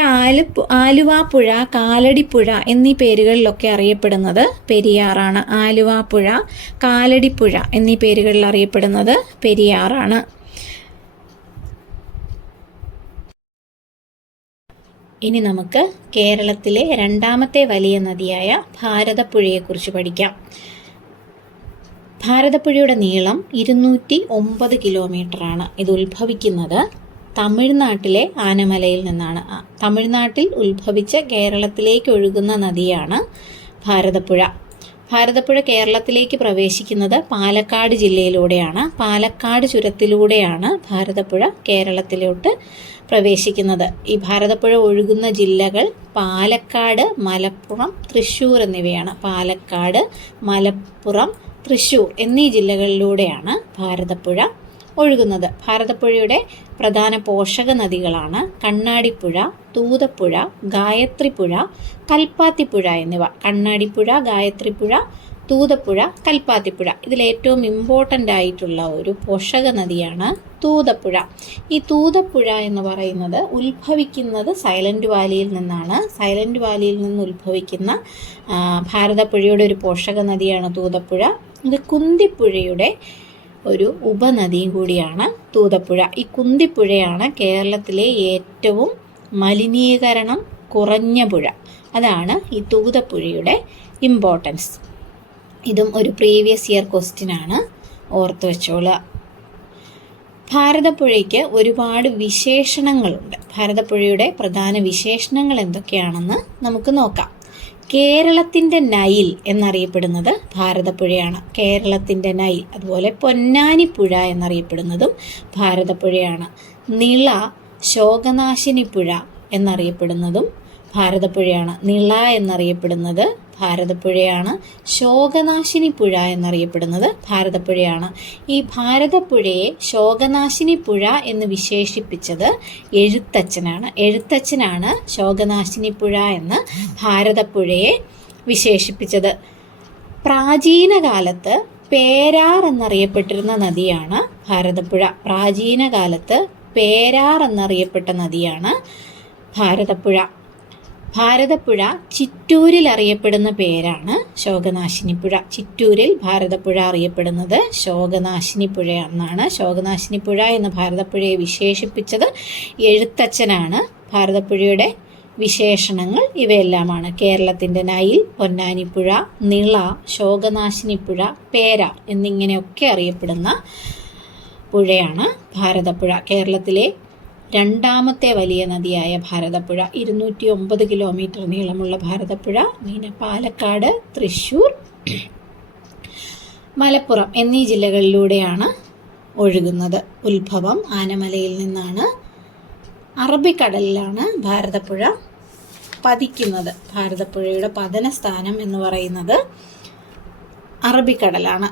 ആലുവാപ്പുഴ, കാലടിപ്പുഴ എന്നീ പേരുകളിലൊക്കെ അറിയപ്പെടുന്നത് പെരിയാറാണ്. ആലുവാപ്പുഴ, കാലടിപ്പുഴ എന്നീ പേരുകളിൽ അറിയപ്പെടുന്നത് പെരിയാറാണ്. ഇനി നമുക്ക് കേരളത്തിലെ 2ാമത്തെ വലിയ നദിയായ ഭാരതപ്പുഴയെക്കുറിച്ച് പഠിക്കാം. ഭാരതപ്പുഴയുടെ നീളം 209 കിലോമീറ്ററാണ്. ഇത് ഉത്ഭവിക്കുന്നത് തമിഴ്നാട്ടിലെ ആനമലയിൽ നിന്നാണ്. തമിഴ്നാട്ടിൽ ഉത്ഭവിച്ച് കേരളത്തിലേക്ക് ഒഴുകുന്ന നദിയാണ് ഭാരതപ്പുഴ. ഭാരതപ്പുഴ കേരളത്തിലേക്ക് പ്രവേശിക്കുന്നത് പാലക്കാട് ജില്ലയിലൂടെയാണ്. പാലക്കാട് ചുരത്തിലൂടെയാണ് ഭാരതപ്പുഴ കേരളത്തിലോട്ട് പ്രവേശിക്കുന്നത്. ഈ ഭാരതപ്പുഴ ഒഴുകുന്ന ജില്ലകൾ പാലക്കാട്, മലപ്പുറം, തൃശ്ശൂർ എന്നിവയാണ്. പാലക്കാട്, മലപ്പുറം, തൃശ്ശൂർ എന്നീ ജില്ലകളിലൂടെയാണ് ഭാരതപ്പുഴ ഒഴുകുന്നത്. ഭാരതപ്പുഴയുടെ പ്രധാന പോഷക നദികളാണ് കണ്ണാടിപ്പുഴ, തൂതപ്പുഴ, ഗായത്രിപ്പുഴ, കൽപ്പാത്തിപ്പുഴ എന്നിവ. കണ്ണാടിപ്പുഴ, ഗായത്രിപ്പുഴ, തൂതപ്പുഴ, കൽപ്പാത്തിപ്പുഴ. ഇതിലേറ്റവും ഇമ്പോർട്ടൻ്റ് ആയിട്ടുള്ള ഒരു പോഷക നദിയാണ് തൂതപ്പുഴ. ഈ തൂതപ്പുഴ എന്ന് പറയുന്നത് ഉത്ഭവിക്കുന്നത് സൈലൻറ്റ് വാലിയിൽ നിന്നാണ്. സൈലൻറ്റ് വാലിയിൽ നിന്ന് ഉത്ഭവിക്കുന്ന ഭാരതപ്പുഴയുടെ ഒരു പോഷക നദിയാണ് തൂതപ്പുഴ. ഇത് കുന്തിപ്പുഴയുടെ ഒരു ഉപനദിയും കൂടിയാണ് തൂതപ്പുഴ. ഈ കുന്തിപ്പുഴയാണ് കേരളത്തിലെ ഏറ്റവും മലിനീകരണം കുറഞ്ഞ പുഴ. അതാണ് ഈ തൂതപ്പുഴയുടെ ഇമ്പോർട്ടൻസ്. ഇതും ഒരു പ്രീവിയസ് ഇയർ ക്വസ്റ്റ്യനാണ്, ഓർത്ത് വെച്ചോളുക. ഭാരതപ്പുഴയ്ക്ക് ഒരുപാട് വിശേഷണങ്ങളുണ്ട്. ഭാരതപ്പുഴയുടെ പ്രധാന വിശേഷണങ്ങൾ എന്തൊക്കെയാണെന്ന് നമുക്ക് നോക്കാം. കേരളത്തിൻ്റെ നൈൽ എന്നറിയപ്പെടുന്നത് ഭാരതപ്പുഴയാണ്. കേരളത്തിൻ്റെ നൈൽ. അതുപോലെ പൊന്നാനിപ്പുഴ എന്നറിയപ്പെടുന്നതും ഭാരതപ്പുഴയാണ്. നിള, ശോകനാശിനിപ്പുഴ എന്നറിയപ്പെടുന്നതും ഭാരതപ്പുഴയാണ്. നിള എന്നറിയപ്പെടുന്നത് ഭാരതപ്പുഴയാണ്. ശോകനാശിനി പുഴ എന്നറിയപ്പെടുന്നത് ഭാരതപ്പുഴയാണ്. ഈ ഭാരതപ്പുഴയെ ശോകനാശിനി പുഴ എന്ന് വിശേഷിപ്പിച്ചത് എഴുത്തച്ഛനാണ്. എഴുത്തച്ഛനാണ് ശോകനാശിനി പുഴ എന്ന് ഭാരതപ്പുഴയെ വിശേഷിപ്പിച്ചത്. പ്രാചീന കാലത്ത് പേരാർ എന്നറിയപ്പെട്ടിരുന്ന നദിയാണ് ഭാരതപ്പുഴ. പ്രാചീന കാലത്ത് പേരാർ എന്നറിയപ്പെട്ട നദിയാണ് ഭാരതപ്പുഴ. ഭാരതപ്പുഴ ചിറ്റൂരിൽ അറിയപ്പെടുന്ന പേരാണ് ശോകനാശിനിപ്പുഴ. ചിറ്റൂരിൽ ഭാരതപ്പുഴ അറിയപ്പെടുന്നത് ശോകനാശിനിപ്പുഴ എന്നാണ്. ശോകനാശിനിപ്പുഴ എന്ന് ഭാരതപ്പുഴയെ വിശേഷിപ്പിച്ചത് എഴുത്തച്ഛനാണ്. ഭാരതപ്പുഴയുടെ വിശേഷണങ്ങൾ ഇവയെല്ലാമാണ്. കേരളത്തിൻ്റെ നൈൽ, പൊന്നാനിപ്പുഴ, നിള, ശോകനാശിനിപ്പുഴ, പേരാർ എന്നിങ്ങനെയൊക്കെ അറിയപ്പെടുന്ന പുഴയാണ് ഭാരതപ്പുഴ. കേരളത്തിലെ രണ്ടാമത്തെ വലിയ നദിയായ ഭാരതപ്പുഴ, 209 കിലോമീറ്റർ നീളമുള്ള ഭാരതപ്പുഴ പാലക്കാട്, തൃശ്ശൂർ, മലപ്പുറം എന്നീ ജില്ലകളിലൂടെയാണ് ഒഴുകുന്നത്. ഉത്ഭവം ആനമലയിൽ നിന്നാണ്. അറബിക്കടലിലാണ് ഭാരതപ്പുഴ പതിക്കുന്നത്. ഭാരതപ്പുഴയുടെ പതന സ്ഥാനം എന്ന് പറയുന്നത് അറബിക്കടലാണ്.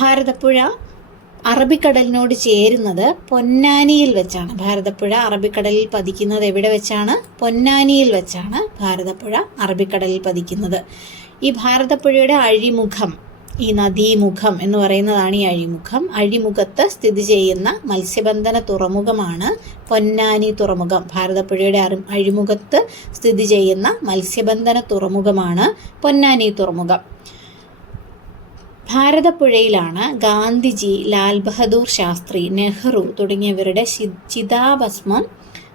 ഭാരതപ്പുഴ അറബിക്കടലിനോട് ചേരുന്നത് പൊന്നാനിയിൽ വെച്ചാണ്. ഭാരതപ്പുഴ അറബിക്കടലിൽ പതിക്കുന്നത് എവിടെ വെച്ചാണ്? പൊന്നാനിയിൽ വെച്ചാണ് ഭാരതപ്പുഴ അറബിക്കടലിൽ പതിക്കുന്നത്. ഈ ഭാരതപ്പുഴയുടെ അഴിമുഖം, ഈ നദീമുഖം എന്ന് പറയുന്നതാണ് ഈ അഴിമുഖം. അഴിമുഖത്ത് സ്ഥിതി ചെയ്യുന്ന മത്സ്യബന്ധന തുറമുഖമാണ് പൊന്നാനി തുറമുഖം. ഭാരതപ്പുഴയുടെ അഴിമുഖത്ത് സ്ഥിതി ചെയ്യുന്ന മത്സ്യബന്ധന തുറമുഖമാണ് പൊന്നാനി തുറമുഖം. ഭാരതപ്പുഴയിലാണ് ഗാന്ധിജി, ലാൽ ബഹദൂർ ശാസ്ത്രി, നെഹ്റു തുടങ്ങിയവരുടെ ചിതാഭസ്മം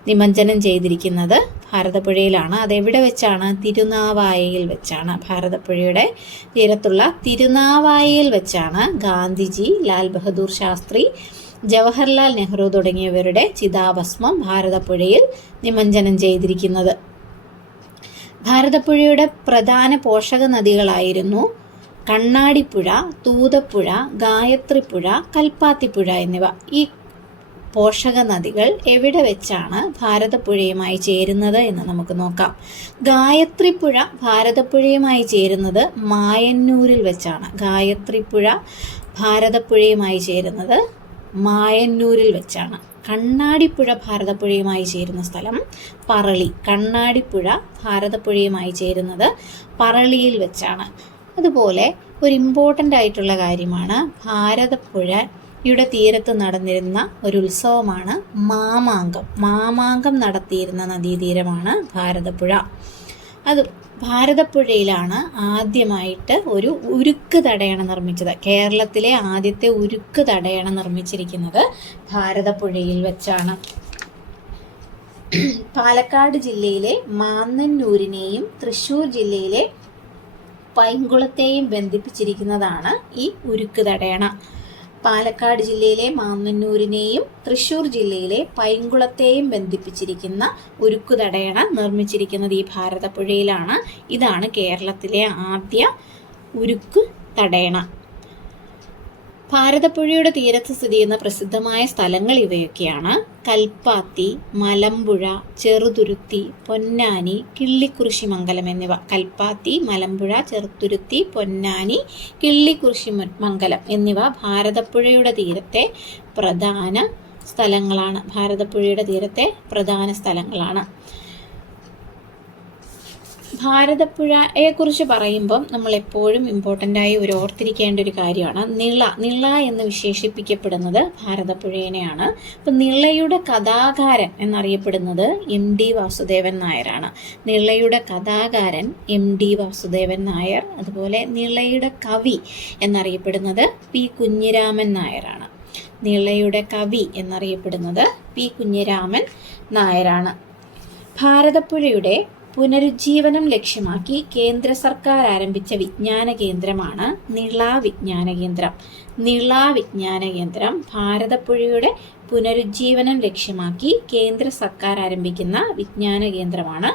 നിമജ്ജനം ചെയ്തിരിക്കുന്നത് ഭാരതപ്പുഴയിലാണ്. അതെവിടെ വെച്ചാണ്? തിരുനാവായയിൽ വെച്ചാണ്. ഭാരതപ്പുഴയുടെ തീരത്തുള്ള തിരുനാവായയിൽ വെച്ചാണ് ഗാന്ധിജി, ലാൽ ബഹദൂർ ശാസ്ത്രി, ജവഹർലാൽ നെഹ്റു തുടങ്ങിയവരുടെ ചിതാഭസ്മം ഭാരതപ്പുഴയിൽ നിമജ്ജനം ചെയ്തിരിക്കുന്നത്. ഭാരതപ്പുഴയുടെ പ്രധാന പോഷക നദികളായിരുന്നു കണ്ണാടിപ്പുഴ, തൂതപ്പുഴ, ഗായത്രിപ്പുഴ, കൽപ്പാത്തിപ്പുഴ എന്നിവ. ഈ പോഷക നദികൾ എവിടെ വെച്ചാണ് ഭാരതപ്പുഴയുമായി ചേരുന്നത് എന്ന് നമുക്ക് നോക്കാം. ഗായത്രിപ്പുഴ ഭാരതപ്പുഴയുമായി ചേരുന്നത് മായന്നൂരിൽ വെച്ചാണ്. ഗായത്രിപ്പുഴ ഭാരതപ്പുഴയുമായി ചേരുന്നത് മായന്നൂരിൽ വെച്ചാണ്. കണ്ണാടിപ്പുഴ ഭാരതപ്പുഴയുമായി ചേരുന്ന സ്ഥലം പറളി. കണ്ണാടിപ്പുഴ ഭാരതപ്പുഴയുമായി ചേരുന്നത് പറളിയിൽ വെച്ചാണ്. അതുപോലെ ഒരു ഇമ്പോർട്ടൻ്റ് ആയിട്ടുള്ള കാര്യമാണ്, ഭാരതപ്പുഴയുടെ തീരത്ത് നടന്നിരുന്ന ഒരു ഉത്സവമാണ് മാമാങ്കം. മാമാങ്കം നടത്തിയിരുന്ന നദീതീരമാണ് ഭാരതപ്പുഴ. അത് ഭാരതപ്പുഴയിലാണ് ആദ്യമായിട്ട് ഒരു ഉരുക്ക് തടയണ നിർമ്മിച്ചത്. കേരളത്തിലെ ആദ്യത്തെ ഉരുക്ക് തടയണ നിർമ്മിച്ചിരിക്കുന്നത് ഭാരതപ്പുഴയിൽ വെച്ചാണ്. പാലക്കാട് ജില്ലയിലെ മാന്നന്നൂരിനെയും തൃശ്ശൂർ ജില്ലയിലെ പൈങ്കുളത്തെയും ബന്ധിപ്പിച്ചിരിക്കുന്നതാണ് ഈ ഉരുക്ക് തടയണ. പാലക്കാട് ജില്ലയിലെ മാന്നന്നൂരിനെയും തൃശ്ശൂർ ജില്ലയിലെ പൈങ്കുളത്തെയും ബന്ധിപ്പിച്ചിരിക്കുന്ന ഉരുക്കു തടയണ നിർമ്മിച്ചിരിക്കുന്നത് ഈ ഭാരതപ്പുഴയിലാണ്. ഇതാണ് കേരളത്തിലെ ആദ്യ ഉരുക്കു തടയണ. ഭാരതപ്പുഴയുടെ തീരത്ത് സ്ഥിതി ചെയ്യുന്ന പ്രസിദ്ധമായ സ്ഥലങ്ങൾ ഇവയൊക്കെയാണ്: കൽപ്പാത്തി, മലമ്പുഴ, ചെറുതുരുത്തി, പൊന്നാനി, കിള്ളിക്കുറിശിമംഗലം എന്നിവ. കൽപ്പാത്തി, മലമ്പുഴ, ചെറുതുരുത്തി, പൊന്നാനി, കിള്ളിക്കുറിശിമംഗലം എന്നിവ ഭാരതപ്പുഴയുടെ തീരത്തെ പ്രധാന സ്ഥലങ്ങളാണ്. ഭാരതപ്പുഴയെക്കുറിച്ച് പറയുമ്പം നമ്മൾ എപ്പോഴും ഇമ്പോർട്ടൻ്റായി ഓർത്തിരിക്കേണ്ട ഒരു കാര്യമാണ് നിള എന്ന് വിശേഷിപ്പിക്കപ്പെടുന്നത് ഭാരതപ്പുഴയെയാണ്. അപ്പം നിളയുടെ കഥാകാരൻ എന്നറിയപ്പെടുന്നത് MD വാസുദേവൻ നായരാണ്. നിളയുടെ കഥാകാരൻ MD വാസുദേവൻ നായർ. അതുപോലെ നിളയുടെ കവി എന്നറിയപ്പെടുന്നത് P കുഞ്ഞിരാമൻ നായരാണ്. നിളയുടെ കവി എന്നറിയപ്പെടുന്നത് P കുഞ്ഞിരാമൻ നായരാണ്. ഭാരതപ്പുഴയുടെ പുനരുജ്ജീവനം ലക്ഷ്യമാക്കി കേന്ദ്ര സർക്കാർ ആരംഭിച്ച വിജ്ഞാന കേന്ദ്രമാണ് നിള വിജ്ഞാന കേന്ദ്രം. ഭാരതപ്പുഴയുടെ പുനരുജ്ജീവനം ലക്ഷ്യമാക്കി കേന്ദ്ര സർക്കാർ ആരംഭിക്കുന്ന വിജ്ഞാന കേന്ദ്രമാണ്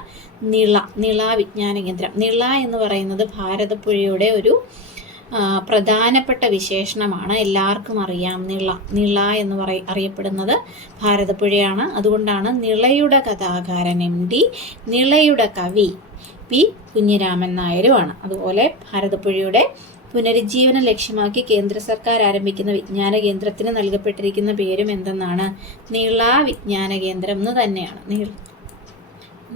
നിള വിജ്ഞാന കേന്ദ്രം. നിള എന്ന് പറയുന്നത് ഭാരതപ്പുഴയുടെ ഒരു പ്രധാനപ്പെട്ട വിശേഷണമാണ്. എല്ലാവർക്കും അറിയാം, നിള എന്ന് അറിയപ്പെടുന്നത് ഭാരതപ്പുഴയാണ്. അതുകൊണ്ടാണ് നിളയുടെ കഥാകാരൻ MD, നിളയുടെ കവി P കുഞ്ഞിരാമൻ നായരുമാണ്. അതുപോലെ ഭാരതപ്പുഴയുടെ പുനരുജ്ജീവനം ലക്ഷ്യമാക്കി കേന്ദ്ര സർക്കാർ ആരംഭിക്കുന്ന വിജ്ഞാന കേന്ദ്രത്തിന് നൽകപ്പെട്ടിരിക്കുന്ന പേരും എന്തെന്നാണ്? നിള വിജ്ഞാന കേന്ദ്രം എന്ന് തന്നെയാണ്.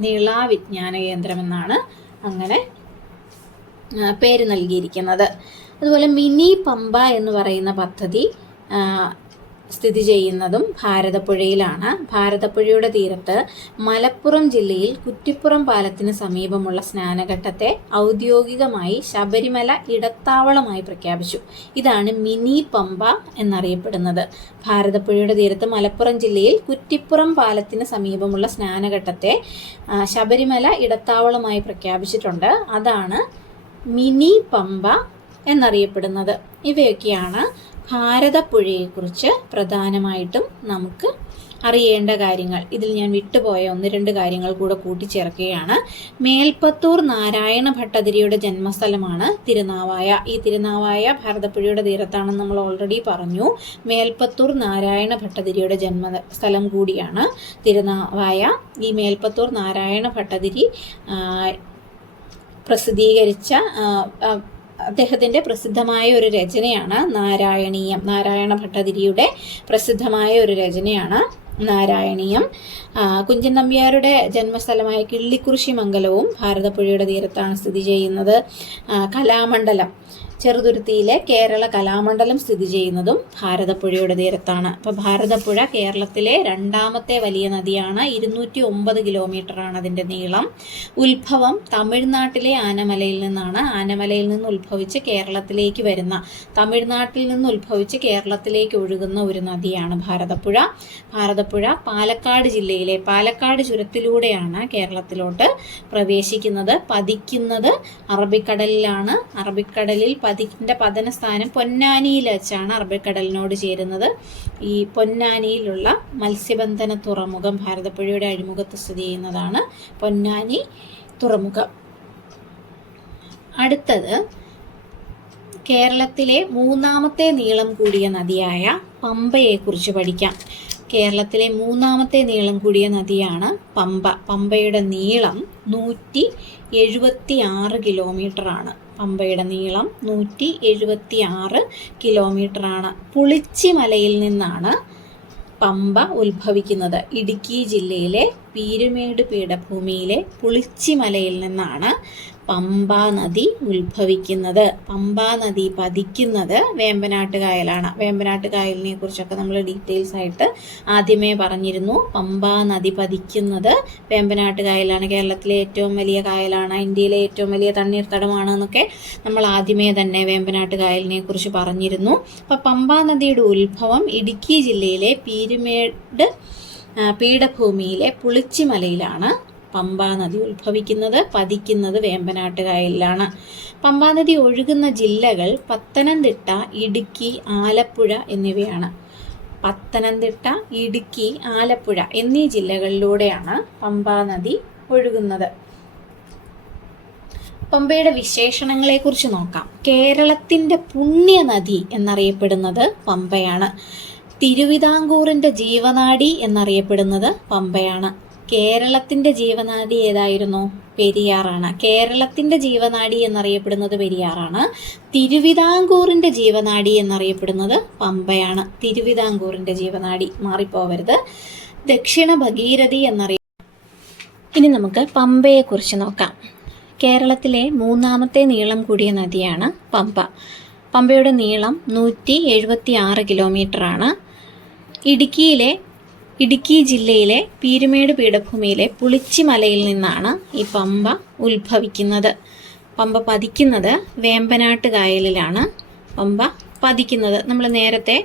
നിള വിജ്ഞാന കേന്ദ്രം എന്നാണ് അങ്ങനെ പേര് നൽകിയിരിക്കുന്നത്. അതുപോലെ മിനി പമ്പ എന്ന് പറയുന്ന പദ്ധതി സ്ഥിതി ചെയ്യുന്നതും ഭാരതപ്പുഴയിലാണ്. ഭാരതപ്പുഴയുടെ തീരത്ത് മലപ്പുറം ജില്ലയിൽ കുറ്റിപ്പുറം പാലത്തിന് സമീപമുള്ള സ്നാനഘട്ടത്തെ ഔദ്യോഗികമായി ശബരിമല ഇടത്താവളമായി പ്രഖ്യാപിച്ചു. ഇതാണ് മിനി പമ്പ എന്നറിയപ്പെടുന്നത്. ഭാരതപ്പുഴയുടെ തീരത്ത് മലപ്പുറം ജില്ലയിൽ കുറ്റിപ്പുറം പാലത്തിന് സമീപമുള്ള സ്നാനഘട്ടത്തെ ശബരിമല ഇടത്താവളമായി പ്രഖ്യാപിച്ചിട്ടുണ്ട്. അതാണ് മിനി പമ്പ എന്നറിയപ്പെടുന്നത്. ഇവയൊക്കെയാണ് ഭാരതപ്പുഴയെക്കുറിച്ച് പ്രധാനമായിട്ടും നമുക്ക് അറിയേണ്ട കാര്യങ്ങൾ. ഇതിൽ ഞാൻ വിട്ടുപോയ 1-2 കാര്യങ്ങൾ കൂടെ കൂട്ടിച്ചേർക്കുകയാണ്. മേൽപ്പത്തൂർ നാരായണ ഭട്ടതിരിയുടെ ജന്മസ്ഥലമാണ് തിരുനാവായ. ഈ തിരുനാവായ ഭാരതപ്പുഴയുടെ തീരത്താണെന്ന് നമ്മൾ ഓൾറെഡി പറഞ്ഞു. മേൽപ്പത്തൂർ നാരായണ ഭട്ടതിരിയുടെ ജന്മസ്ഥലം കൂടിയാണ് തിരുനാവായ. ഈ മേൽപ്പത്തൂർ നാരായണ ഭട്ടതിരി പ്രസിദ്ധീകരിച്ച അദ്ദേഹത്തിൻ്റെ പ്രസിദ്ധമായ ഒരു രചനയാണ് നാരായണീയം. നാരായണ ഭട്ടതിരിയുടെ പ്രസിദ്ധമായ ഒരു രചനയാണ് നാരായണീയം. കുഞ്ചൻ നമ്പ്യാരുടെ ജന്മസ്ഥലമായ കിള്ളിക്കുറിശിമംഗലവും ഭാരതപ്പുഴയുടെ തീരത്താണ് സ്ഥിതി ചെയ്യുന്നത്. കലാമണ്ഡലം, ചെറുതുരുത്തിയിലെ കേരള കലാമണ്ഡലം സ്ഥിതി ചെയ്യുന്നതും ഭാരതപ്പുഴയുടെ തീരത്താണ്. അപ്പോൾ ഭാരതപ്പുഴ കേരളത്തിലെ 2ാമത്തെ വലിയ നദിയാണ്. 209 കിലോമീറ്ററാണ് അതിൻ്റെ നീളം. ഉത്ഭവം തമിഴ്നാട്ടിലെ ആനമലയിൽ നിന്നാണ്. ആനമലയിൽ നിന്ന് ഉത്ഭവിച്ച് കേരളത്തിലേക്ക് വരുന്ന, തമിഴ്നാട്ടിൽ നിന്ന് ഉത്ഭവിച്ച് കേരളത്തിലേക്ക് ഒഴുകുന്ന ഒരു നദിയാണ് ഭാരതപ്പുഴ. ഭാരതപ്പുഴ പാലക്കാട് ജില്ലയിലെ പാലക്കാട് ചുരത്തിലൂടെയാണ് കേരളത്തിലോട്ട് പ്രവേശിക്കുന്നത്. പതിക്കുന്നത് അറബിക്കടലിലാണ്. അറബിക്കടലിൽ അതിൻ്റെ പതനസ്ഥാനം പൊന്നാനിയിൽ വെച്ചാണ് അറബിക്കടലിനോട് ചേരുന്നത്. ഈ പൊന്നാനിയിലുള്ള മത്സ്യബന്ധന തുറമുഖം ഭാരതപ്പുഴയുടെ അഴിമുഖത്ത് സ്ഥിതി ചെയ്യുന്നതാണ് പൊന്നാനി തുറമുഖം. അടുത്തത് കേരളത്തിലെ 3ാമത്തെ നീളം കൂടിയ നദിയായ പമ്പയെക്കുറിച്ച് പഠിക്കാം. കേരളത്തിലെ 3ാമത്തെ നീളം കൂടിയ നദിയാണ് പമ്പ. പമ്പയുടെ നീളം 176 കിലോമീറ്ററാണ്. പമ്പയുടെ നീളം 176 കിലോമീറ്ററാണ്. പുളിച്ചിമലയിൽ നിന്നാണ് പമ്പ ഉത്ഭവിക്കുന്നത്. ഇടുക്കി ജില്ലയിലെ പീരുമേട് പീഠഭൂമിയിലെ പുളിച്ചിമലയിൽ നിന്നാണ് പമ്പാ നദി ഉത്ഭവിക്കുന്നത്. പമ്പാ നദി പതിക്കുന്നത് വേമ്പനാട്ട് കായലാണ്. വേമ്പനാട്ട് കായലിനെ കുറിച്ചൊക്കെ നമ്മൾ ഡീറ്റെയിൽസ് ആയിട്ട് ആദ്യമേ പറഞ്ഞിരുന്നു. പമ്പാ നദി പതിക്കുന്നത് വേമ്പനാട്ട് കായലാണ്. കേരളത്തിലെ ഏറ്റവും വലിയ കായലാണ്, ഇന്ത്യയിലെ ഏറ്റവും വലിയ തണ്ണീർത്തടമാണ് എന്നൊക്കെ നമ്മൾ ആദ്യമേ തന്നെ വേമ്പനാട്ട് കായലിനെ കുറിച്ച് പറഞ്ഞിരുന്നു. അപ്പോൾ പമ്പാ നദിയുടെ ഉത്ഭവം ഇടുക്കി ജില്ലയിലെ പീരുമേട് പീഠഭൂമിയിലെ പുളിച്ചിമലയിലാണ് പമ്പാ നദി ഉത്ഭവിക്കുന്നത്, പതിക്കുന്നത് വേമ്പനാട്ട് കായലിലാണ്. പമ്പാ നദി ഒഴുകുന്ന ജില്ലകൾ പത്തനംതിട്ട, ഇടുക്കി, ആലപ്പുഴ എന്നിവയാണ്. പത്തനംതിട്ട, ഇടുക്കി, ആലപ്പുഴ എന്നീ ജില്ലകളിലൂടെയാണ് പമ്പാ നദി ഒഴുകുന്നത്. പമ്പയുടെ വിശേഷണങ്ങളെക്കുറിച്ച് നോക്കാം. കേരളത്തിൻ്റെ പുണ്യനദി എന്നറിയപ്പെടുന്നത് പമ്പയാണ്. തിരുവിതാംകൂറിൻ്റെ ജീവനാഡി എന്നറിയപ്പെടുന്നത് പമ്പയാണ്. കേരളത്തിൻ്റെ ജീവനാഡി ഏതായിരുന്നു? പെരിയാറാണ്. കേരളത്തിൻ്റെ ജീവനാഡി എന്നറിയപ്പെടുന്നത് പെരിയാറാണ്. തിരുവിതാംകൂറിൻ്റെ ജീവനാഡി എന്നറിയപ്പെടുന്നത് പമ്പയാണ്. തിരുവിതാംകൂറിൻ്റെ ജീവനാഡി, മാറിപ്പോവരുത്. ദക്ഷിണ ഭഗീരഥി ഇനി നമുക്ക് പമ്പയെക്കുറിച്ച് നോക്കാം. കേരളത്തിലെ മൂന്നാമത്തെ നീളം കൂടിയ നദിയാണ് പമ്പ. പമ്പയുടെ നീളം 176 കിലോമീറ്ററാണ്. ഇടുക്കി ജില്ലയിലെ പീരുമേട് പീഠഭൂമിയിലെ പുളിച്ചിമലയിൽ നിന്നാണ് ഈ പമ്പ ഉത്ഭവിക്കുന്നത്. പമ്പ പതിക്കുന്നത് വേമ്പനാട്ട് കായലിലാണ്. പമ്പ പതിക്കുന്നത് നമ്മൾ നേരത്തെ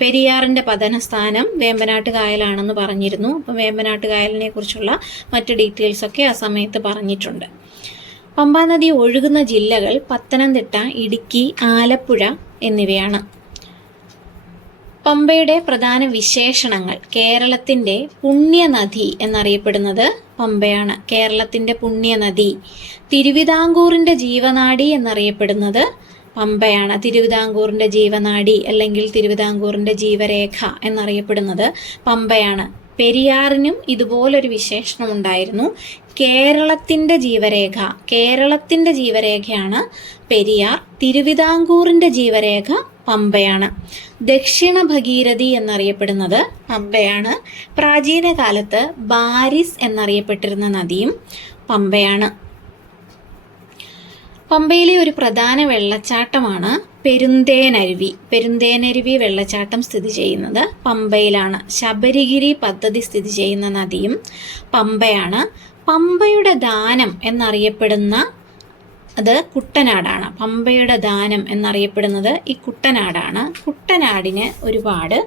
പെരിയാറിൻ്റെ പതനസ്ഥാനം വേമ്പനാട്ട് കായലാണെന്ന് പറഞ്ഞിരുന്നു. അപ്പം വേമ്പനാട്ട് കായലിനെ കുറിച്ചുള്ള മറ്റ് ഡീറ്റെയിൽസൊക്കെ ആ സമയത്ത് പറഞ്ഞിട്ടുണ്ട്. പമ്പാ നദി ഒഴുകുന്ന ജില്ലകൾ പത്തനംതിട്ട, ഇടുക്കി, ആലപ്പുഴ എന്നിവയാണ്. പമ്പയുടെ പ്രധാന വിശേഷണങ്ങൾ. കേരളത്തിൻ്റെ പുണ്യനദി എന്നറിയപ്പെടുന്നത് പമ്പയാണ്. കേരളത്തിൻ്റെ പുണ്യനദി. തിരുവിതാംകൂറിൻ്റെ ജീവനാഡി എന്നറിയപ്പെടുന്നത് പമ്പയാണ്. തിരുവിതാംകൂറിൻ്റെ ജീവനാഡി അല്ലെങ്കിൽ തിരുവിതാംകൂറിൻ്റെ ജീവരേഖ എന്നറിയപ്പെടുന്നത് പമ്പയാണ്. പെരിയാറിനും ഇതുപോലൊരു വിശേഷണം ഉണ്ടായിരുന്നു. കേരളത്തിൻ്റെ ജീവരേഖ, കേരളത്തിൻ്റെ ജീവരേഖയാണ് പെരിയാർ. തിരുവിതാംകൂറിൻ്റെ ജീവരേഖ പമ്പയാണ്. ദക്ഷിണ ഭഗീരഥി എന്നറിയപ്പെടുന്നത് പമ്പയാണ്. പ്രാചീന കാലത്ത് ബാരിസ് എന്നറിയപ്പെട്ടിരുന്ന നദിയും പമ്പയാണ്. പമ്പയിലെ ഒരു പ്രധാന വെള്ളച്ചാട്ടമാണ് പെരുന്തേനരുവി. പെരുന്തേനരുവി വെള്ളച്ചാട്ടം സ്ഥിതി ചെയ്യുന്നത് പമ്പയിലാണ്. ശബരിഗിരി പദ്ധതി സ്ഥിതി ചെയ്യുന്ന നദിയും പമ്പയാണ്. പമ്പയുടെ ദാനം എന്നറിയപ്പെടുന്ന അത് കുട്ടനാടാണ്. പമ്പയുടെ ദാനം എന്നറിയപ്പെടുന്നത് ഈ കുട്ടനാടാണ്. കുട്ടനാടിന് ഒരുപാട്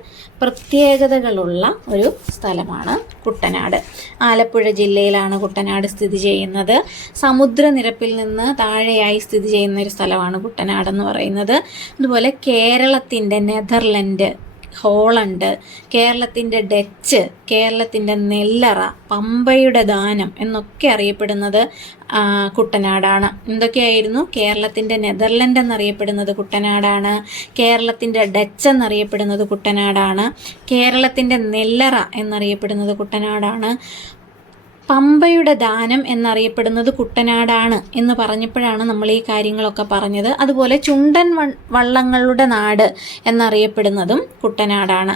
പ്രത്യേകതകളുള്ള ഒരു സ്ഥലമാണ് കുട്ടനാട്. ആലപ്പുഴ ജില്ലയിലാണ് കുട്ടനാട് സ്ഥിതി ചെയ്യുന്നത്. സമുദ്രനിരപ്പിൽ നിന്ന് താഴെയായി സ്ഥിതി ചെയ്യുന്ന ഒരു സ്ഥലമാണ് കുട്ടനാടെന്ന് പറയുന്നത്. അതുപോലെ കേരളത്തിൻ്റെ നെതർലൻഡ്, ഹോളണ്ട്, കേരളത്തിൻ്റെ ഡച്ച്, കേരളത്തിൻ്റെ നെല്ലറ, പമ്പയുടെ ദാനം എന്നൊക്കെ അറിയപ്പെടുന്നത് കുട്ടനാടാണ്. എന്തൊക്കെയായിരുന്നു? കേരളത്തിൻ്റെ നെതർലൻഡ് എന്നറിയപ്പെടുന്നത് കുട്ടനാടാണ്. കേരളത്തിൻ്റെ ഡച്ച് എന്നറിയപ്പെടുന്നത് കുട്ടനാടാണ്. കേരളത്തിൻ്റെ നെല്ലറ എന്നറിയപ്പെടുന്നത് കുട്ടനാടാണ്. പമ്പയുടെ ദാനം എന്നറിയപ്പെടുന്നത് കുട്ടനാടാണ് എന്ന് പറഞ്ഞപ്പോഴാണ് നമ്മൾ ഈ കാര്യങ്ങളൊക്കെ പറഞ്ഞത്. അതുപോലെ ചുണ്ടൻ വള്ളങ്ങളുടെ നാട് എന്നറിയപ്പെടുന്നതും കുട്ടനാടാണ്.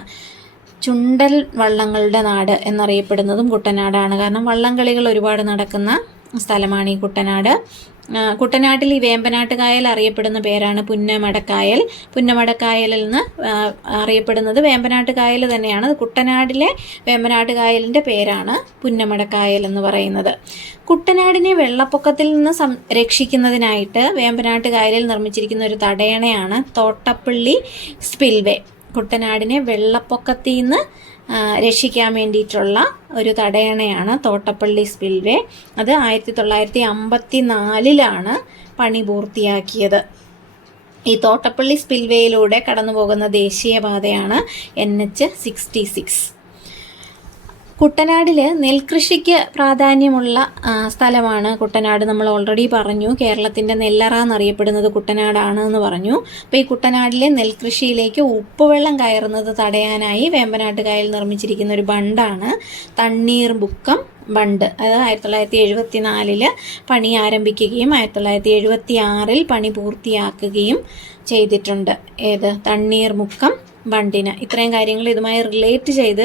ചുണ്ടൽ വള്ളങ്ങളുടെ നാട് എന്നറിയപ്പെടുന്നതും കുട്ടനാടാണ്. കാരണം വള്ളംകളികൾ ഒരുപാട് നടക്കുന്ന സ്ഥലമാണ് ഈ കുട്ടനാട്. കുട്ടനാട്ടിൽ ഈ വേമ്പനാട്ട് കായൽ അറിയപ്പെടുന്ന പേരാണ് പുന്നമടക്കായൽ. പുന്നമടക്കായലിൽ നിന്ന് അറിയപ്പെടുന്നത് വേമ്പനാട്ട് കായൽ തന്നെയാണ്. കുട്ടനാടിലെ വേമ്പനാട്ട് കായലിൻ്റെ പേരാണ് പുന്നമടക്കായൽ എന്ന് പറയുന്നത്. കുട്ടനാടിനെ വെള്ളപ്പൊക്കത്തിൽ നിന്ന് രക്ഷിക്കുന്നതിനായിട്ട് വേമ്പനാട്ട് കായലിൽ നിർമ്മിച്ചിരിക്കുന്ന ഒരു തടയണയാണ് തോട്ടപ്പള്ളി സ്പിൽവേ. കുട്ടനാടിനെ വെള്ളപ്പൊക്കത്തിൽ നിന്ന് രക്ഷിക്കാൻ വേണ്ടിയിട്ടുള്ള ഒരു തടയണയാണ് തോട്ടപ്പള്ളി സ്പിൽവേ. അത് 1954 പണി പൂർത്തിയാക്കിയത്. ഈ തോട്ടപ്പള്ളി സ്പിൽവേയിലൂടെ കടന്നു പോകുന്ന ദേശീയപാതയാണ് NH-66. കുട്ടനാടിൽ നെൽകൃഷിക്ക് പ്രാധാന്യമുള്ള സ്ഥലമാണ് കുട്ടനാട്. നമ്മൾ ഓൾറെഡി പറഞ്ഞു. കേരളത്തിൻ്റെ നെല്ലറ എന്നറിയപ്പെടുന്നത് കുട്ടനാടാണ് എന്ന് പറഞ്ഞു. അപ്പോൾ ഈ കുട്ടനാടിലെ നെൽകൃഷിയിലേക്ക് ഉപ്പുവെള്ളം കയറുന്നത് തടയാനായി വേമ്പനാട്ട് കായൽ നിർമ്മിച്ചിരിക്കുന്ന ഒരു ബണ്ടാണ് തണ്ണീർമുക്കം ബണ്ട്. അത് 1974 പണി ആരംഭിക്കുകയും 1976 പണി പൂർത്തിയാക്കുകയും ചെയ്തിട്ടുണ്ട്. ഏത്? തണ്ണീർമുക്കം ബണ്ടിന്. ഇത്രയും കാര്യങ്ങൾ ഇതുമായി റിലേറ്റ് ചെയ്ത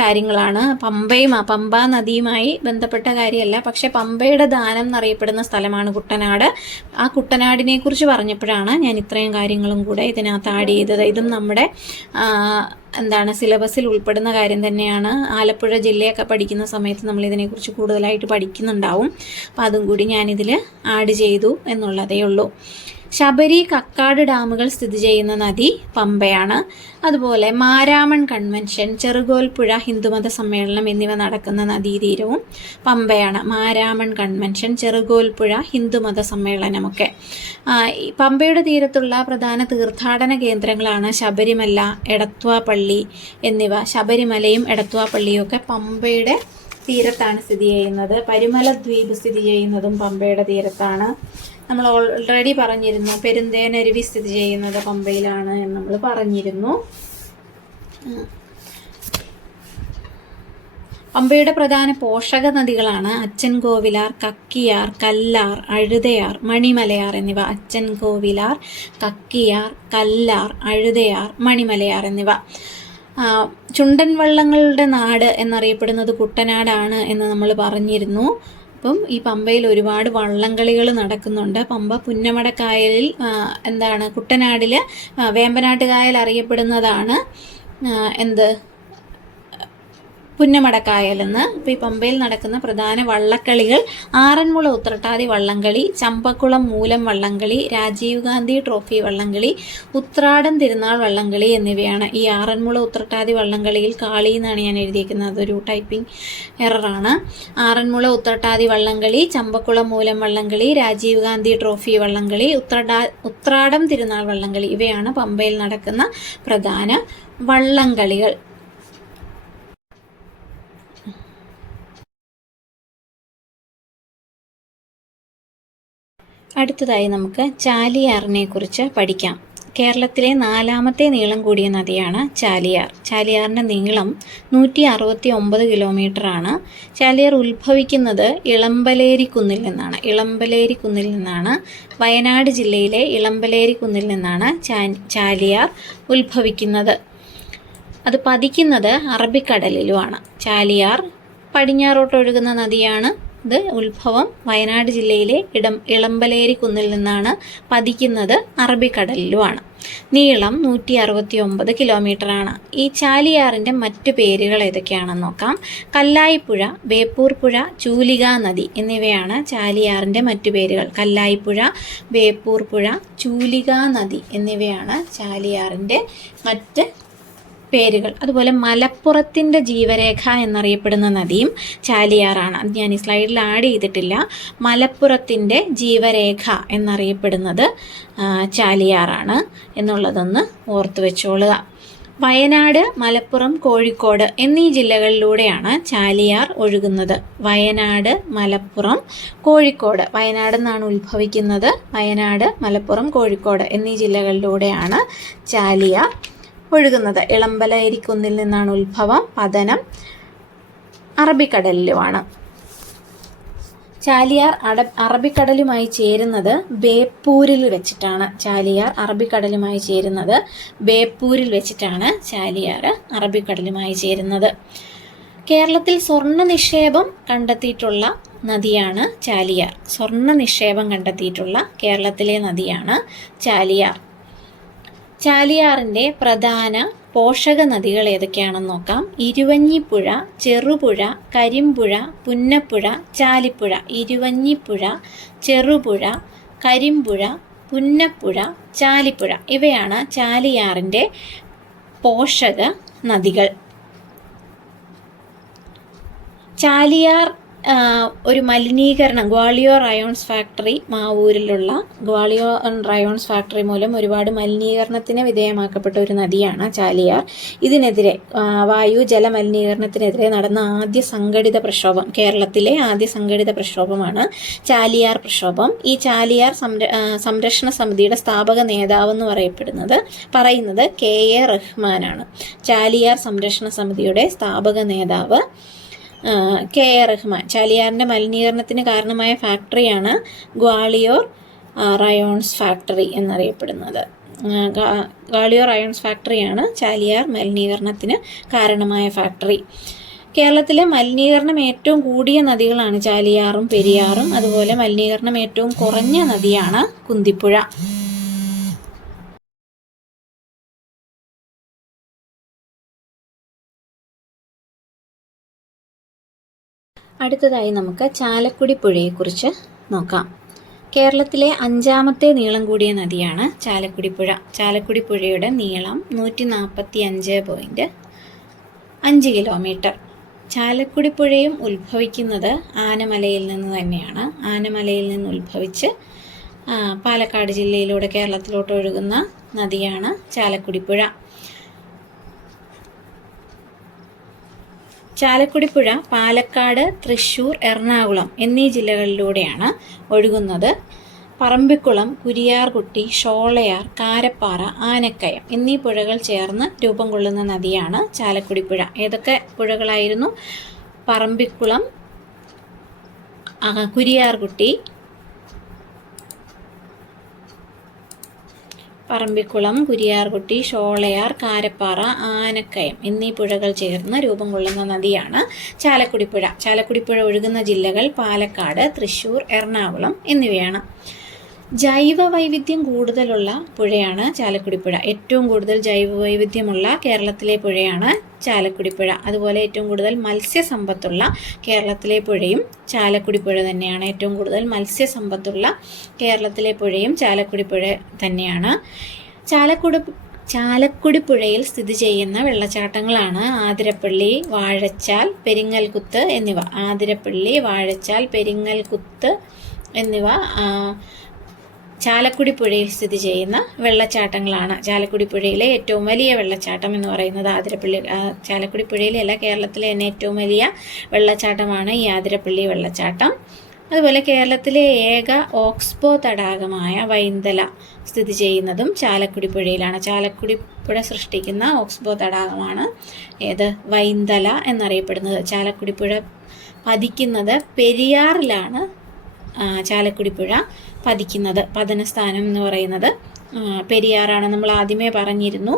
കാര്യങ്ങളാണ്. പമ്പാ നദിയുമായി ബന്ധപ്പെട്ട കാര്യമല്ല, പക്ഷേ പമ്പയുടെ ദാനം എന്നറിയപ്പെടുന്ന സ്ഥലമാണ് കുട്ടനാട്. ആ കുട്ടനാടിനെ കുറിച്ച് പറഞ്ഞപ്പോഴാണ് ഞാൻ ഇത്രയും കാര്യങ്ങളും കൂടെ ഇതിനകത്ത് ആഡ് ചെയ്തത്. ഇതും നമ്മുടെ സിലബസിൽ ഉൾപ്പെടുന്ന കാര്യം തന്നെയാണ്. ആലപ്പുഴ ജില്ലയൊക്കെ പഠിക്കുന്ന സമയത്ത് നമ്മൾ ഇതിനെക്കുറിച്ച് കൂടുതലായിട്ട് പഠിക്കുന്നുണ്ടാവും. അപ്പോൾ അതും കൂടി ഞാനിതിൽ ആഡ് ചെയ്തു എന്നുള്ളതേ ഉള്ളൂ. ശബരി, കക്കാട് ഡാമുകൾ സ്ഥിതി ചെയ്യുന്ന നദി പമ്പയാണ്. അതുപോലെ മാരാമൺ കൺവെൻഷൻ, ചെറുകോൽപ്പുഴ ഹിന്ദുമത സമ്മേളനം എന്നിവ നടക്കുന്ന നദീതീരവും പമ്പയാണ്. മാരാമൺ കൺവെൻഷൻ, ചെറുകോൽപ്പുഴ ഹിന്ദുമത സമ്മേളനമൊക്കെ. പമ്പയുടെ തീരത്തുള്ള പ്രധാന തീർത്ഥാടന കേന്ദ്രങ്ങളാണ് ശബരിമല, എടത്വാ പള്ളി എന്നിവ. ശബരിമലയും എടത്വാ പള്ളിയും ഒക്കെ പമ്പയുടെ തീരത്താണ് സ്ഥിതി ചെയ്യുന്നത്. പരുമല ദ്വീപ് സ്ഥിതി ചെയ്യുന്നതും പമ്പയുടെ തീരത്താണ്. നമ്മൾ ഓൾറെഡി പറഞ്ഞിരുന്നു പെരുന്തേനരുവി സ്ഥിതി ചെയ്യുന്നത് പമ്പയിലാണ് എന്ന് നമ്മൾ പറഞ്ഞിരുന്നു. പമ്പയുടെ പ്രധാന പോഷക നദികളാണ് അച്ചൻകോവിലാർ, കക്കിയാർ, കല്ലാർ, അഴുതയാർ, മണിമലയാർ എന്നിവ. അച്ചൻകോവിലാർ, കക്കിയാർ, കല്ലാർ, അഴുതയാർ, മണിമലയാർ എന്നിവ. ചുണ്ടൻ വള്ളങ്ങളുടെ നാട് എന്നറിയപ്പെടുന്നത് കുട്ടനാടാണ് എന്ന് നമ്മൾ പറഞ്ഞിരുന്നു. അപ്പം ഈ പമ്പയിൽ ഒരുപാട് വള്ളംകളികൾ നടക്കുന്നുണ്ട്. പമ്പ പുന്നമടക്കായലിൽ കുട്ടനാടിൽ വേമ്പനാട്ടുകായൽ അറിയപ്പെടുന്നതാണ് പുന്നമടക്കായലെന്ന്. അപ്പോൾ ഈ പമ്പയിൽ നടക്കുന്ന പ്രധാന വള്ളക്കളികൾ ആറന്മുള ഉത്രട്ടാതി വള്ളംകളി, ചമ്പക്കുളം മൂലം വള്ളംകളി, രാജീവ് ഗാന്ധി ട്രോഫി വള്ളംകളി, ഉത്രാടം തിരുനാൾ വള്ളംകളി എന്നിവയാണ്. ഈ ആറന്മുള ഉത്രട്ടാതി വള്ളംകളിയിൽ കാളി എന്നാണ് ഞാൻ എഴുതിയിരിക്കുന്നത്, അതൊരു ടൈപ്പിംഗ് എററാണ്. ആറന്മുള ഉത്രട്ടാതി വള്ളംകളി, ചമ്പക്കുളം മൂലം വള്ളംകളി, രാജീവ് ഗാന്ധി ട്രോഫി വള്ളംകളി, ഉത്രാടം തിരുനാൾ വള്ളംകളി ഇവയാണ് പമ്പയിൽ നടക്കുന്ന പ്രധാന വള്ളംകളികൾ. അടുത്തതായി നമുക്ക് ചാലിയാറിനെ കുറിച്ച് പഠിക്കാം. കേരളത്തിലെ 4ാമത്തെ നീളം കൂടിയ നദിയാണ് ചാലിയാർ. ചാലിയാറിൻ്റെ നീളം 169 കിലോമീറ്ററാണ്. ചാലിയാർ ഉത്ഭവിക്കുന്നത് ഇളമ്പലേരിക്കുന്നിൽ നിന്നാണ്. വയനാട് ജില്ലയിലെ ഇളമ്പലേരിക്കുന്നിൽ നിന്നാണ് ചാലിയാർ ഉത്ഭവിക്കുന്നത്. അത് പതിക്കുന്നത് അറബിക്കടലിലുമാണ്. ചാലിയാർ പടിഞ്ഞാറോട്ട് ഒഴുകുന്ന നദിയാണ്. ഇത് ഉത്ഭവം വയനാട് ജില്ലയിലെ ഇളമ്പലേരി കുന്നിൽ നിന്നാണ്, പതിക്കുന്നത് അറബിക്കടലിലുമാണ്. നീളം 169 കിലോമീറ്ററാണ്. ഈ ചാലിയാറിൻ്റെ മറ്റു പേരുകൾ ഏതൊക്കെയാണെന്ന് നോക്കാം. കല്ലായിപ്പുഴ, വേപ്പൂർ പുഴ, ചൂലിക നദി എന്നിവയാണ് ചാലിയാറിൻ്റെ മറ്റു പേരുകൾ. കല്ലായിപ്പുഴ, വേപ്പൂർ പുഴ, ചൂലിക നദി എന്നിവയാണ് ചാലിയാറിൻ്റെ മറ്റ് പേരുകൾ. അതുപോലെ മലപ്പുറത്തിൻ്റെ ജീവരേഖ എന്നറിയപ്പെടുന്ന നദിയും ചാലിയാറാണ്. അത് ഞാൻ ഈ സ്ലൈഡിൽ ആഡ് ചെയ്തിട്ടില്ല. മലപ്പുറത്തിൻ്റെ ജീവരേഖ എന്നറിയപ്പെടുന്നത് ചാലിയാറാണ് എന്നുള്ളതൊന്ന് ഓർത്തു വെച്ചോളുക. വയനാട്, മലപ്പുറം, കോഴിക്കോട് എന്നീ ജില്ലകളിലൂടെയാണ് ചാലിയാർ ഒഴുകുന്നത്. വയനാട്, മലപ്പുറം, കോഴിക്കോട്. വയനാട് നിന്നാണ് ഉത്ഭവിക്കുന്നത്. വയനാട്, മലപ്പുറം, കോഴിക്കോട് എന്നീ ജില്ലകളിലൂടെയാണ് ചാലിയാർ ഒഴുകുന്നത്. ഇളമ്പലേരിക്കുന്നിൽ നിന്നാണ് ഉത്ഭവം. പതനം അറബിക്കടലിലുമാണ്. ചാലിയാർ അറബിക്കടലുമായി ചേരുന്നത് ബേപ്പൂരിൽ വെച്ചിട്ടാണ്. ചാലിയാർ അറബിക്കടലുമായി ചേരുന്നത് ബേപ്പൂരിൽ വെച്ചിട്ടാണ് ചാലിയാർ അറബിക്കടലുമായി ചേരുന്നത്. കേരളത്തിൽ സ്വർണ്ണ നിക്ഷേപം കണ്ടെത്തിയിട്ടുള്ള നദിയാണ് ചാലിയാർ. സ്വർണ്ണ നിക്ഷേപം കണ്ടെത്തിയിട്ടുള്ള കേരളത്തിലെ നദിയാണ് ചാലിയാർ. ചാലിയാറിൻ്റെ പ്രധാന പോഷക നദികൾ ഏതൊക്കെയാണെന്ന് നോക്കാം. ഇരുവഞ്ഞിപ്പുഴ, ചെറുപുഴ, കരിമ്പുഴ, പുന്നപ്പുഴ, ചാലിപ്പുഴ. ഇരുവഞ്ഞിപ്പുഴ, ചെറുപുഴ, കരിമ്പുഴ, പുന്നപ്പുഴ, ചാലിപ്പുഴ ഇവയാണ് ചാലിയാറിൻ്റെ പോഷക നദികൾ. ചാലിയാർ ഒരു മലിനീകരണം, ഗ്വാളിയോർ അയോൺസ് ഫാക്ടറി, മാവൂരിലുള്ള ഗ്വാളിയോർ അയോൺസ് ഫാക്ടറി മൂലം ഒരുപാട് മലിനീകരണത്തിന് വിധേയമാക്കപ്പെട്ട ഒരു നദിയാണ് ചാലിയാർ. ഇതിനെതിരെ വായു ജല മലിനീകരണത്തിനെതിരെ നടന്ന ആദ്യ സംഘടിത പ്രക്ഷോഭം, കേരളത്തിലെ ആദ്യ സംഘടിത പ്രക്ഷോഭമാണ് ചാലിയാർ പ്രക്ഷോഭം. ഈ ചാലിയാർ സംരക്ഷണ സമിതിയുടെ സ്ഥാപക നേതാവെന്ന് പറയുന്നത് KA റഹ്മാനാണ്. ചാലിയാർ സംരക്ഷണ സമിതിയുടെ സ്ഥാപക നേതാവ് KA റഹ്മാൻ. ചാലിയാറിൻ്റെ മലിനീകരണത്തിന് കാരണമായ ഫാക്ടറിയാണ് ഗ്വാളിയോർ റയോൺസ് ഫാക്ടറി എന്നറിയപ്പെടുന്നത്. ഗ്വാളിയോർ അയോൺസ് ഫാക്ടറിയാണ് ചാലിയാർ മലിനീകരണത്തിന് കാരണമായ ഫാക്ടറി. കേരളത്തിലെ മലിനീകരണം ഏറ്റവും കൂടിയ നദികളാണ് ചാലിയാറും പെരിയാറും. അതുപോലെ മലിനീകരണം ഏറ്റവും കുറഞ്ഞ നദിയാണ് കുന്തിപ്പുഴ. അടുത്തതായി നമുക്ക് ചാലക്കുടി പുഴയെക്കുറിച്ച് നോക്കാം. കേരളത്തിലെ 5ാമത്തെ നീളം കൂടിയ നദിയാണ് ചാലക്കുടി പുഴ. ചാലക്കുടി പുഴയുടെ നീളം 145.5 കിലോമീറ്റർ. ചാലക്കുടി പുഴയും ഉത്ഭവിക്കുന്നത് ആനമലയിൽ നിന്ന് തന്നെയാണ്. ആനമലയിൽ നിന്ന് ഉത്ഭവിച്ച് പാലക്കാട് ജില്ലയിലൂടെ കേരളത്തിലോട്ട് ഒഴുകുന്ന നദിയാണ് ചാലക്കുടി പുഴ. ചാലക്കുടി പുഴ പാലക്കാട്, തൃശ്ശൂർ, എറണാകുളം എന്നീ ജില്ലകളിലൂടെയാണ് ഒഴുകുന്നത്. പറമ്പിക്കുളം, കുരിയാർകുട്ടി, ഷോളയാർ, കാരപ്പാറ, ആനക്കയം എന്നീ പുഴകൾ ചേർന്ന് രൂപം കൊള്ളുന്ന നദിയാണ് ചാലക്കുടി പുഴ. ഏതൊക്കെ പുഴകളായിരുന്നു? പറമ്പിക്കുളം, കുരിയാർകുട്ടി, ഷോളയാർ, കാരപ്പാറ, ആനക്കയം എന്നീ പുഴകൾ ചേർന്ന് രൂപം കൊള്ളുന്ന നദിയാണ് ചാലക്കുടി പുഴ. ചാലക്കുടി പുഴ ഒഴുകുന്ന ജില്ലകൾ പാലക്കാട്, തൃശ്ശൂർ, എറണാകുളം എന്നിവയാണ്. ജൈവ വൈവിധ്യം കൂടുതലുള്ള പുഴയാണ് ചാലക്കുടി പുഴ. ഏറ്റവും കൂടുതൽ ജൈവ വൈവിധ്യമുള്ള കേരളത്തിലെ പുഴയാണ് ചാലക്കുടി പുഴ. അതുപോലെ ഏറ്റവും കൂടുതൽ മത്സ്യസമ്പത്തുള്ള കേരളത്തിലെ പുഴയും ചാലക്കുടി പുഴ തന്നെയാണ്. ഏറ്റവും കൂടുതൽ മത്സ്യസമ്പത്തുള്ള കേരളത്തിലെ പുഴയും ചാലക്കുടി പുഴ തന്നെയാണ്. ചാലക്കുടി പുഴയിൽ സ്ഥിതി ചെയ്യുന്ന വെള്ളച്ചാട്ടങ്ങളാണ് ആതിരപ്പള്ളി, വാഴച്ചാൽ, പെരിങ്ങൽകുത്ത് എന്നിവ. ആതിരപ്പള്ളി, വാഴച്ചാൽ, പെരിങ്ങൽകുത്ത് എന്നിവ ചാലക്കുടി പുഴയിൽ സ്ഥിതി ചെയ്യുന്ന വെള്ളച്ചാട്ടങ്ങളാണ്. ചാലക്കുടി പുഴയിലെ ഏറ്റവും വലിയ വെള്ളച്ചാട്ടം എന്ന് പറയുന്നത് ആതിരപ്പള്ളി. ചാലക്കുടി പുഴയിലെ അല്ല, കേരളത്തിലെ തന്നെ ഏറ്റവും വലിയ വെള്ളച്ചാട്ടമാണ് ഈ ആതിരപ്പള്ളി വെള്ളച്ചാട്ടം. അതുപോലെ കേരളത്തിലെ ഏക ഓക്സ്ബോ തടാകമായ വൈന്തല സ്ഥിതി ചെയ്യുന്നതും ചാലക്കുടി പുഴയിലാണ്. ചാലക്കുടി പുഴ സൃഷ്ടിക്കുന്ന ഓക്സ്ബോ തടാകമാണ് വൈന്തല എന്നറിയപ്പെടുന്നത്. ചാലക്കുടി പുഴ പതിക്കുന്നത് പെരിയാറിലാണ്. ചാലക്കുടി പുഴ പതിക്കുന്നത് പതനസ്ഥാനം എന്ന് പറയുന്നത് പെരിയാറാണ്. നമ്മൾ ആദ്യമേ പറഞ്ഞിരുന്നു,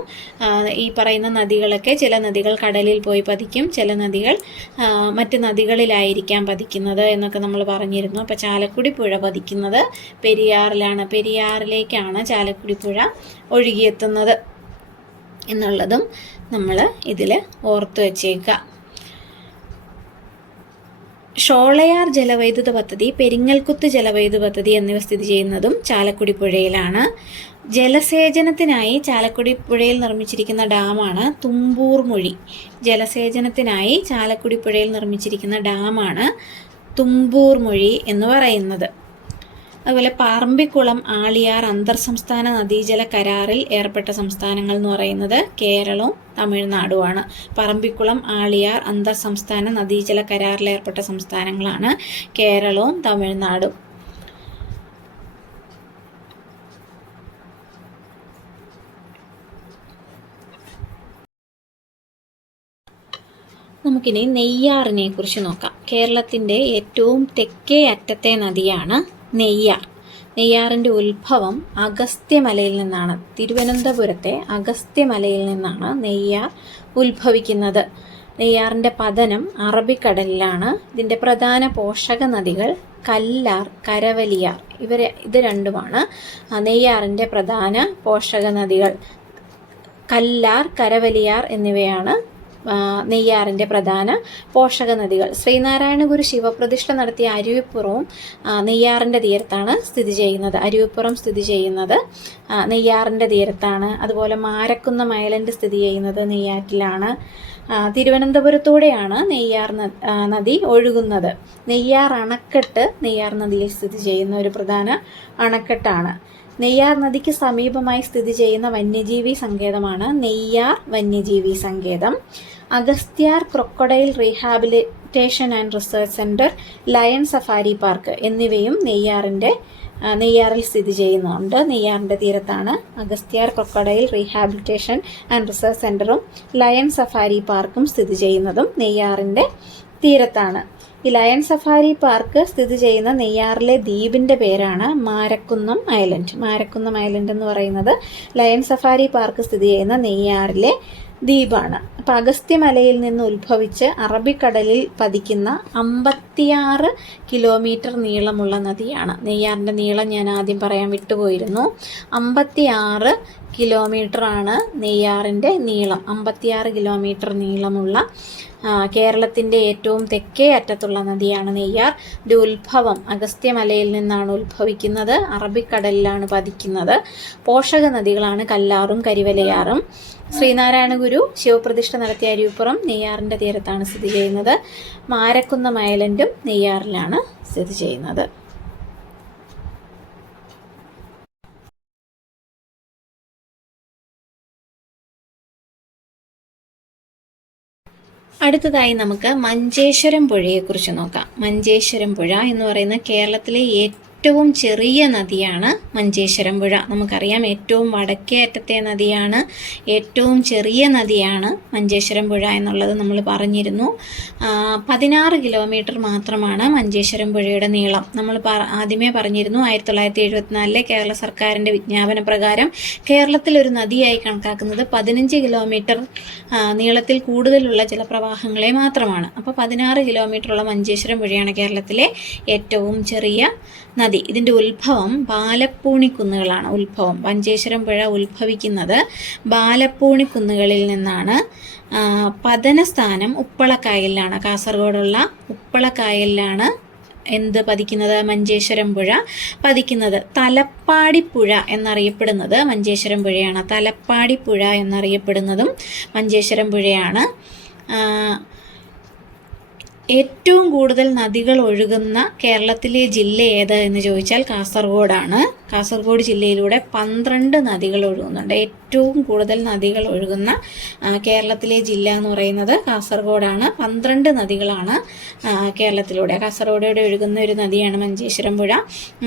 ഈ പറയുന്ന നദികളൊക്കെ, ചില നദികൾ കടലിൽ പോയി പതിക്കും, ചില നദികൾ മറ്റ് നദികളിലായിരിക്കാം പതിക്കുന്നത് എന്നൊക്കെ നമ്മൾ പറഞ്ഞിരുന്നു. അപ്പോൾ ചാലക്കുടി പുഴ പതിക്കുന്നത് പെരിയാറിലാണ്. പെരിയാറിലേക്കാണ് ചാലക്കുടി പുഴ ഒഴുകിയെത്തുന്നത് എന്നുള്ളതും നമ്മൾ ഇതിൽ ഓർത്തു വച്ചേക്കുക. ഷോളയാർ ജലവൈദ്യുത പദ്ധതി, പെരിങ്ങൽകുത്ത് ജലവൈദ്യുത പദ്ധതി എന്നിവ സ്ഥിതി ചെയ്യുന്നതും ചാലക്കുടി പുഴയിലാണ്. ജലസേചനത്തിനായി ചാലക്കുടി പുഴയിൽ നിർമ്മിച്ചിരിക്കുന്ന ഡാമാണ് തുമ്പൂർമൊഴി. ജലസേചനത്തിനായി ചാലക്കുടി പുഴയിൽ നിർമ്മിച്ചിരിക്കുന്ന ഡാമാണ് തുമ്പൂർമൊഴി എന്ന് പറയുന്നത്. അതുപോലെ പറമ്പിക്കുളം, ആളിയാർ അന്തർ സംസ്ഥാന നദീജല കരാറിൽ ഏർപ്പെട്ട സംസ്ഥാനങ്ങൾ എന്ന് പറയുന്നത് കേരളവും തമിഴ്നാടുമാണ്. പറമ്പിക്കുളം, ആളിയാർ അന്തർ സംസ്ഥാന നദീജല കരാറിൽ ഏർപ്പെട്ട സംസ്ഥാനങ്ങളാണ് കേരളവും തമിഴ്നാടും. നമുക്കിനി നെയ്യാറിനെ കുറിച്ച് നോക്കാം. കേരളത്തിൻ്റെ ഏറ്റവും തെക്കേ അറ്റത്തെ നദിയാണ് നെയ്യാർ. നെയ്യാറിൻ്റെ ഉത്ഭവം അഗസ്ത്യമലയിൽ നിന്നാണ്. തിരുവനന്തപുരത്തെ അഗസ്ത്യമലയിൽ നിന്നാണ് നെയ്യാർ ഉത്ഭവിക്കുന്നത്. നെയ്യാറിൻ്റെ പതനം അറബിക്കടലിലാണ്. ഇതിൻ്റെ പ്രധാന പോഷക നദികൾ കല്ലാർ, കരവലിയാർ, ഇത് രണ്ടുമാണ് നെയ്യാറിൻ്റെ പ്രധാന പോഷക നദികൾ. കല്ലാർ, കരവലിയാർ എന്നിവയാണ് നെയ്യാറിൻ്റെ പ്രധാന പോഷക നദികൾ. ശ്രീനാരായണ ഗുരു ശിവപ്രതിഷ്ഠ നടത്തിയ അരുവിപ്പുറവും നെയ്യാറിൻ്റെ തീരത്താണ് സ്ഥിതി ചെയ്യുന്നത്. അരുവിപ്പുറം സ്ഥിതി ചെയ്യുന്നത് നെയ്യാറിൻ്റെ തീരത്താണ്. അതുപോലെ മാരക്കുന്നം ഐലൻഡ് സ്ഥിതി ചെയ്യുന്നത് നെയ്യാറ്റിലാണ്. തിരുവനന്തപുരത്തൂടെയാണ് നെയ്യാർ നദി ഒഴുകുന്നത്. നെയ്യാർ അണക്കെട്ട് നെയ്യാർ നദിയിൽ സ്ഥിതി ചെയ്യുന്ന ഒരു പ്രധാന അണക്കെട്ടാണ്. നെയ്യാർ നദിക്ക് സമീപമായി സ്ഥിതി ചെയ്യുന്ന വന്യജീവി സങ്കേതമാണ് നെയ്യാർ വന്യജീവി സങ്കേതം. Agasthyar crocodile rehabilitation and research centre, lion safari park എന്നിവയും നെയ്യാറിൽ സ്ഥിതി ചെയ്യുന്നുണ്ട്. നെയ്യാറിൻ്റെ തീരത്താണ് Agasthyar crocodile rehabilitation and research സെൻറ്ററും ലയൺ സഫാരി പാർക്കും സ്ഥിതി ചെയ്യുന്നതും നെയ്യാറിൻ്റെ തീരത്താണ്. ഈ ലയൺ സഫാരി പാർക്ക് സ്ഥിതി ചെയ്യുന്ന നെയ്യാറിലെ ദ്വീപിൻ്റെ പേരാണ് മാരക്കുന്നം ഐലൻഡ്. മാരക്കുന്നം ഐലൻഡ് എന്ന് പറയുന്നത് ലയൺ സഫാരി പാർക്ക് സ്ഥിതി ചെയ്യുന്ന നെയ്യാറിലെ ദ്വീപാണ്. അപ്പം അഗസ്ത്യമലയിൽ നിന്ന് ഉത്ഭവിച്ച് അറബിക്കടലിൽ പതിക്കുന്ന 56 കിലോമീറ്റർ നീളമുള്ള നദിയാണ്. നെയ്യാറിൻ്റെ നീളം ഞാൻ ആദ്യം പറയാൻ വിട്ടുപോയിരുന്നു. 56 കിലോമീറ്ററാണ് നെയ്യാറിൻ്റെ നീളം. 56 കിലോമീറ്റർ നീളമുള്ള കേരളത്തിൻ്റെ ഏറ്റവും തെക്കേ അറ്റത്തുള്ള നദിയാണ് നെയ്യാർ. ഇതിൻ്റെ ഉത്ഭവം അഗസ്ത്യമലയിൽ നിന്നാണ് ഉത്ഭവിക്കുന്നത്. അറബിക്കടലിലാണ് പതിക്കുന്നത്. പോഷക നദികളാണ് കല്ലാറും കരിവലയാറും. ശ്രീനാരായണ ഗുരു ശിവപ്രതിഷ്ഠ നടത്തിയ അരുവിപ്പുറം നെയ്യാറിൻ്റെ തീരത്താണ് സ്ഥിതി ചെയ്യുന്നത്. മാരക്കുന്നം ഐലൻഡും നെയ്യാറിലാണ് സ്ഥിതി ചെയ്യുന്നത്. അടുത്തതായി നമുക്ക് മഞ്ചേശ്വരം പുഴയെക്കുറിച്ച് നോക്കാം. മഞ്ചേശ്വരം പുഴ എന്ന് പറയുന്നത് കേരളത്തിലെ ഏറ്റവും ചെറിയ നദിയാണ് മഞ്ചേശ്വരം പുഴ. നമുക്കറിയാം ഏറ്റവും വടക്കേ അറ്റത്തെ നദിയാണ്, ഏറ്റവും ചെറിയ നദിയാണ് മഞ്ചേശ്വരം പുഴ എന്നുള്ളത് നമ്മൾ പറഞ്ഞിരുന്നു. 16 കിലോമീറ്റർ മാത്രമാണ് മഞ്ചേശ്വരം പുഴയുടെ നീളം. നമ്മൾ ആദ്യമേ പറഞ്ഞിരുന്നു 1974 കേരള സർക്കാരിൻ്റെ വിജ്ഞാപന പ്രകാരം കേരളത്തിൽ ഒരു നദിയായി കണക്കാക്കുന്നത് 15 കിലോമീറ്റർ നീളത്തിൽ കൂടുതലുള്ള ജലപ്രവാഹങ്ങളെ മാത്രമാണ്. അപ്പോൾ 16 കിലോമീറ്ററുള്ള മഞ്ചേശ്വരം പുഴയാണ് കേരളത്തിലെ ഏറ്റവും ചെറിയ നദി. ഇതിൻ്റെ ഉത്ഭവം ബാലപ്പൂണി കുന്നുകളാണ്. മഞ്ചേശ്വരം പുഴ ഉത്ഭവിക്കുന്നത് ബാലപ്പൂണി കുന്നുകളിൽ നിന്നാണ്. പതനസ്ഥാനം ഉപ്പളക്കായലിലാണ്. കാസർഗോഡുള്ള ഉപ്പളക്കായലിലാണ് പതിക്കുന്നത്? മഞ്ചേശ്വരം പുഴ പതിക്കുന്നത്. തലപ്പാടിപ്പുഴ എന്നറിയപ്പെടുന്നത് മഞ്ചേശ്വരം പുഴയാണ്. തലപ്പാടിപ്പുഴ എന്നറിയപ്പെടുന്നതും മഞ്ചേശ്വരം പുഴയാണ്. ഏറ്റവും കൂടുതൽ നദികൾ ഒഴുകുന്ന കേരളത്തിലെ ജില്ല ഏത് എന്ന് ചോദിച്ചാൽ കാസർഗോഡാണ്. കാസർഗോഡ് ജില്ലയിലൂടെ 12 നദികൾ ഒഴുകുന്നുണ്ട്. ഏറ്റവും കൂടുതൽ നദികൾ ഒഴുകുന്ന കേരളത്തിലെ ജില്ല എന്ന് പറയുന്നത് കാസർഗോഡാണ്. 12 നദികളാണ് കേരളത്തിലൂടെ. കാസർഗോഡോടെ ഒഴുകുന്ന ഒരു നദിയാണ് മഞ്ചേശ്വരം പുഴ.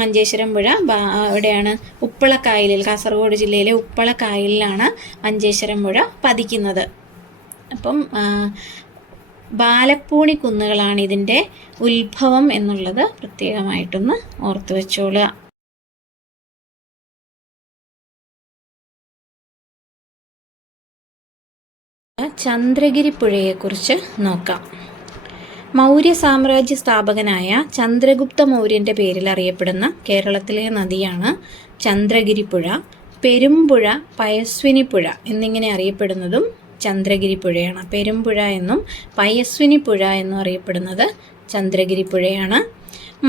മഞ്ചേശ്വരം പുഴ എവിടെയാണ്? ഉപ്പളക്കായലിൽ, കാസർഗോഡ് ജില്ലയിലെ ഉപ്പളക്കായലിലാണ് മഞ്ചേശ്വരം പുഴ പതിക്കുന്നത്. അപ്പം ബാലപ്പൂണി കുന്നുകളാണ് ഇതിൻ്റെ ഉത്ഭവം എന്നുള്ളത് പ്രത്യേകമായിട്ടൊന്ന് ഓർത്തു വെച്ചോളുക. ചന്ദ്രഗിരി പുഴയെക്കുറിച്ച് നോക്കാം. മൗര്യ സാമ്രാജ്യ സ്ഥാപകനായ ചന്ദ്രഗുപ്ത മൗര്യൻ്റെ പേരിൽ അറിയപ്പെടുന്ന കേരളത്തിലെ നദിയാണ് ചന്ദ്രഗിരി പുഴ. പെരുമ്പുഴ, പയസ്വിനി പുഴ എന്നിങ്ങനെ അറിയപ്പെടുന്നതും ചന്ദ്രഗിരി പുഴയാണ്. പെരുമ്പുഴ എന്നും പയസ്വിനി പുഴ എന്നും അറിയപ്പെടുന്നത് ചന്ദ്രഗിരി പുഴയാണ്.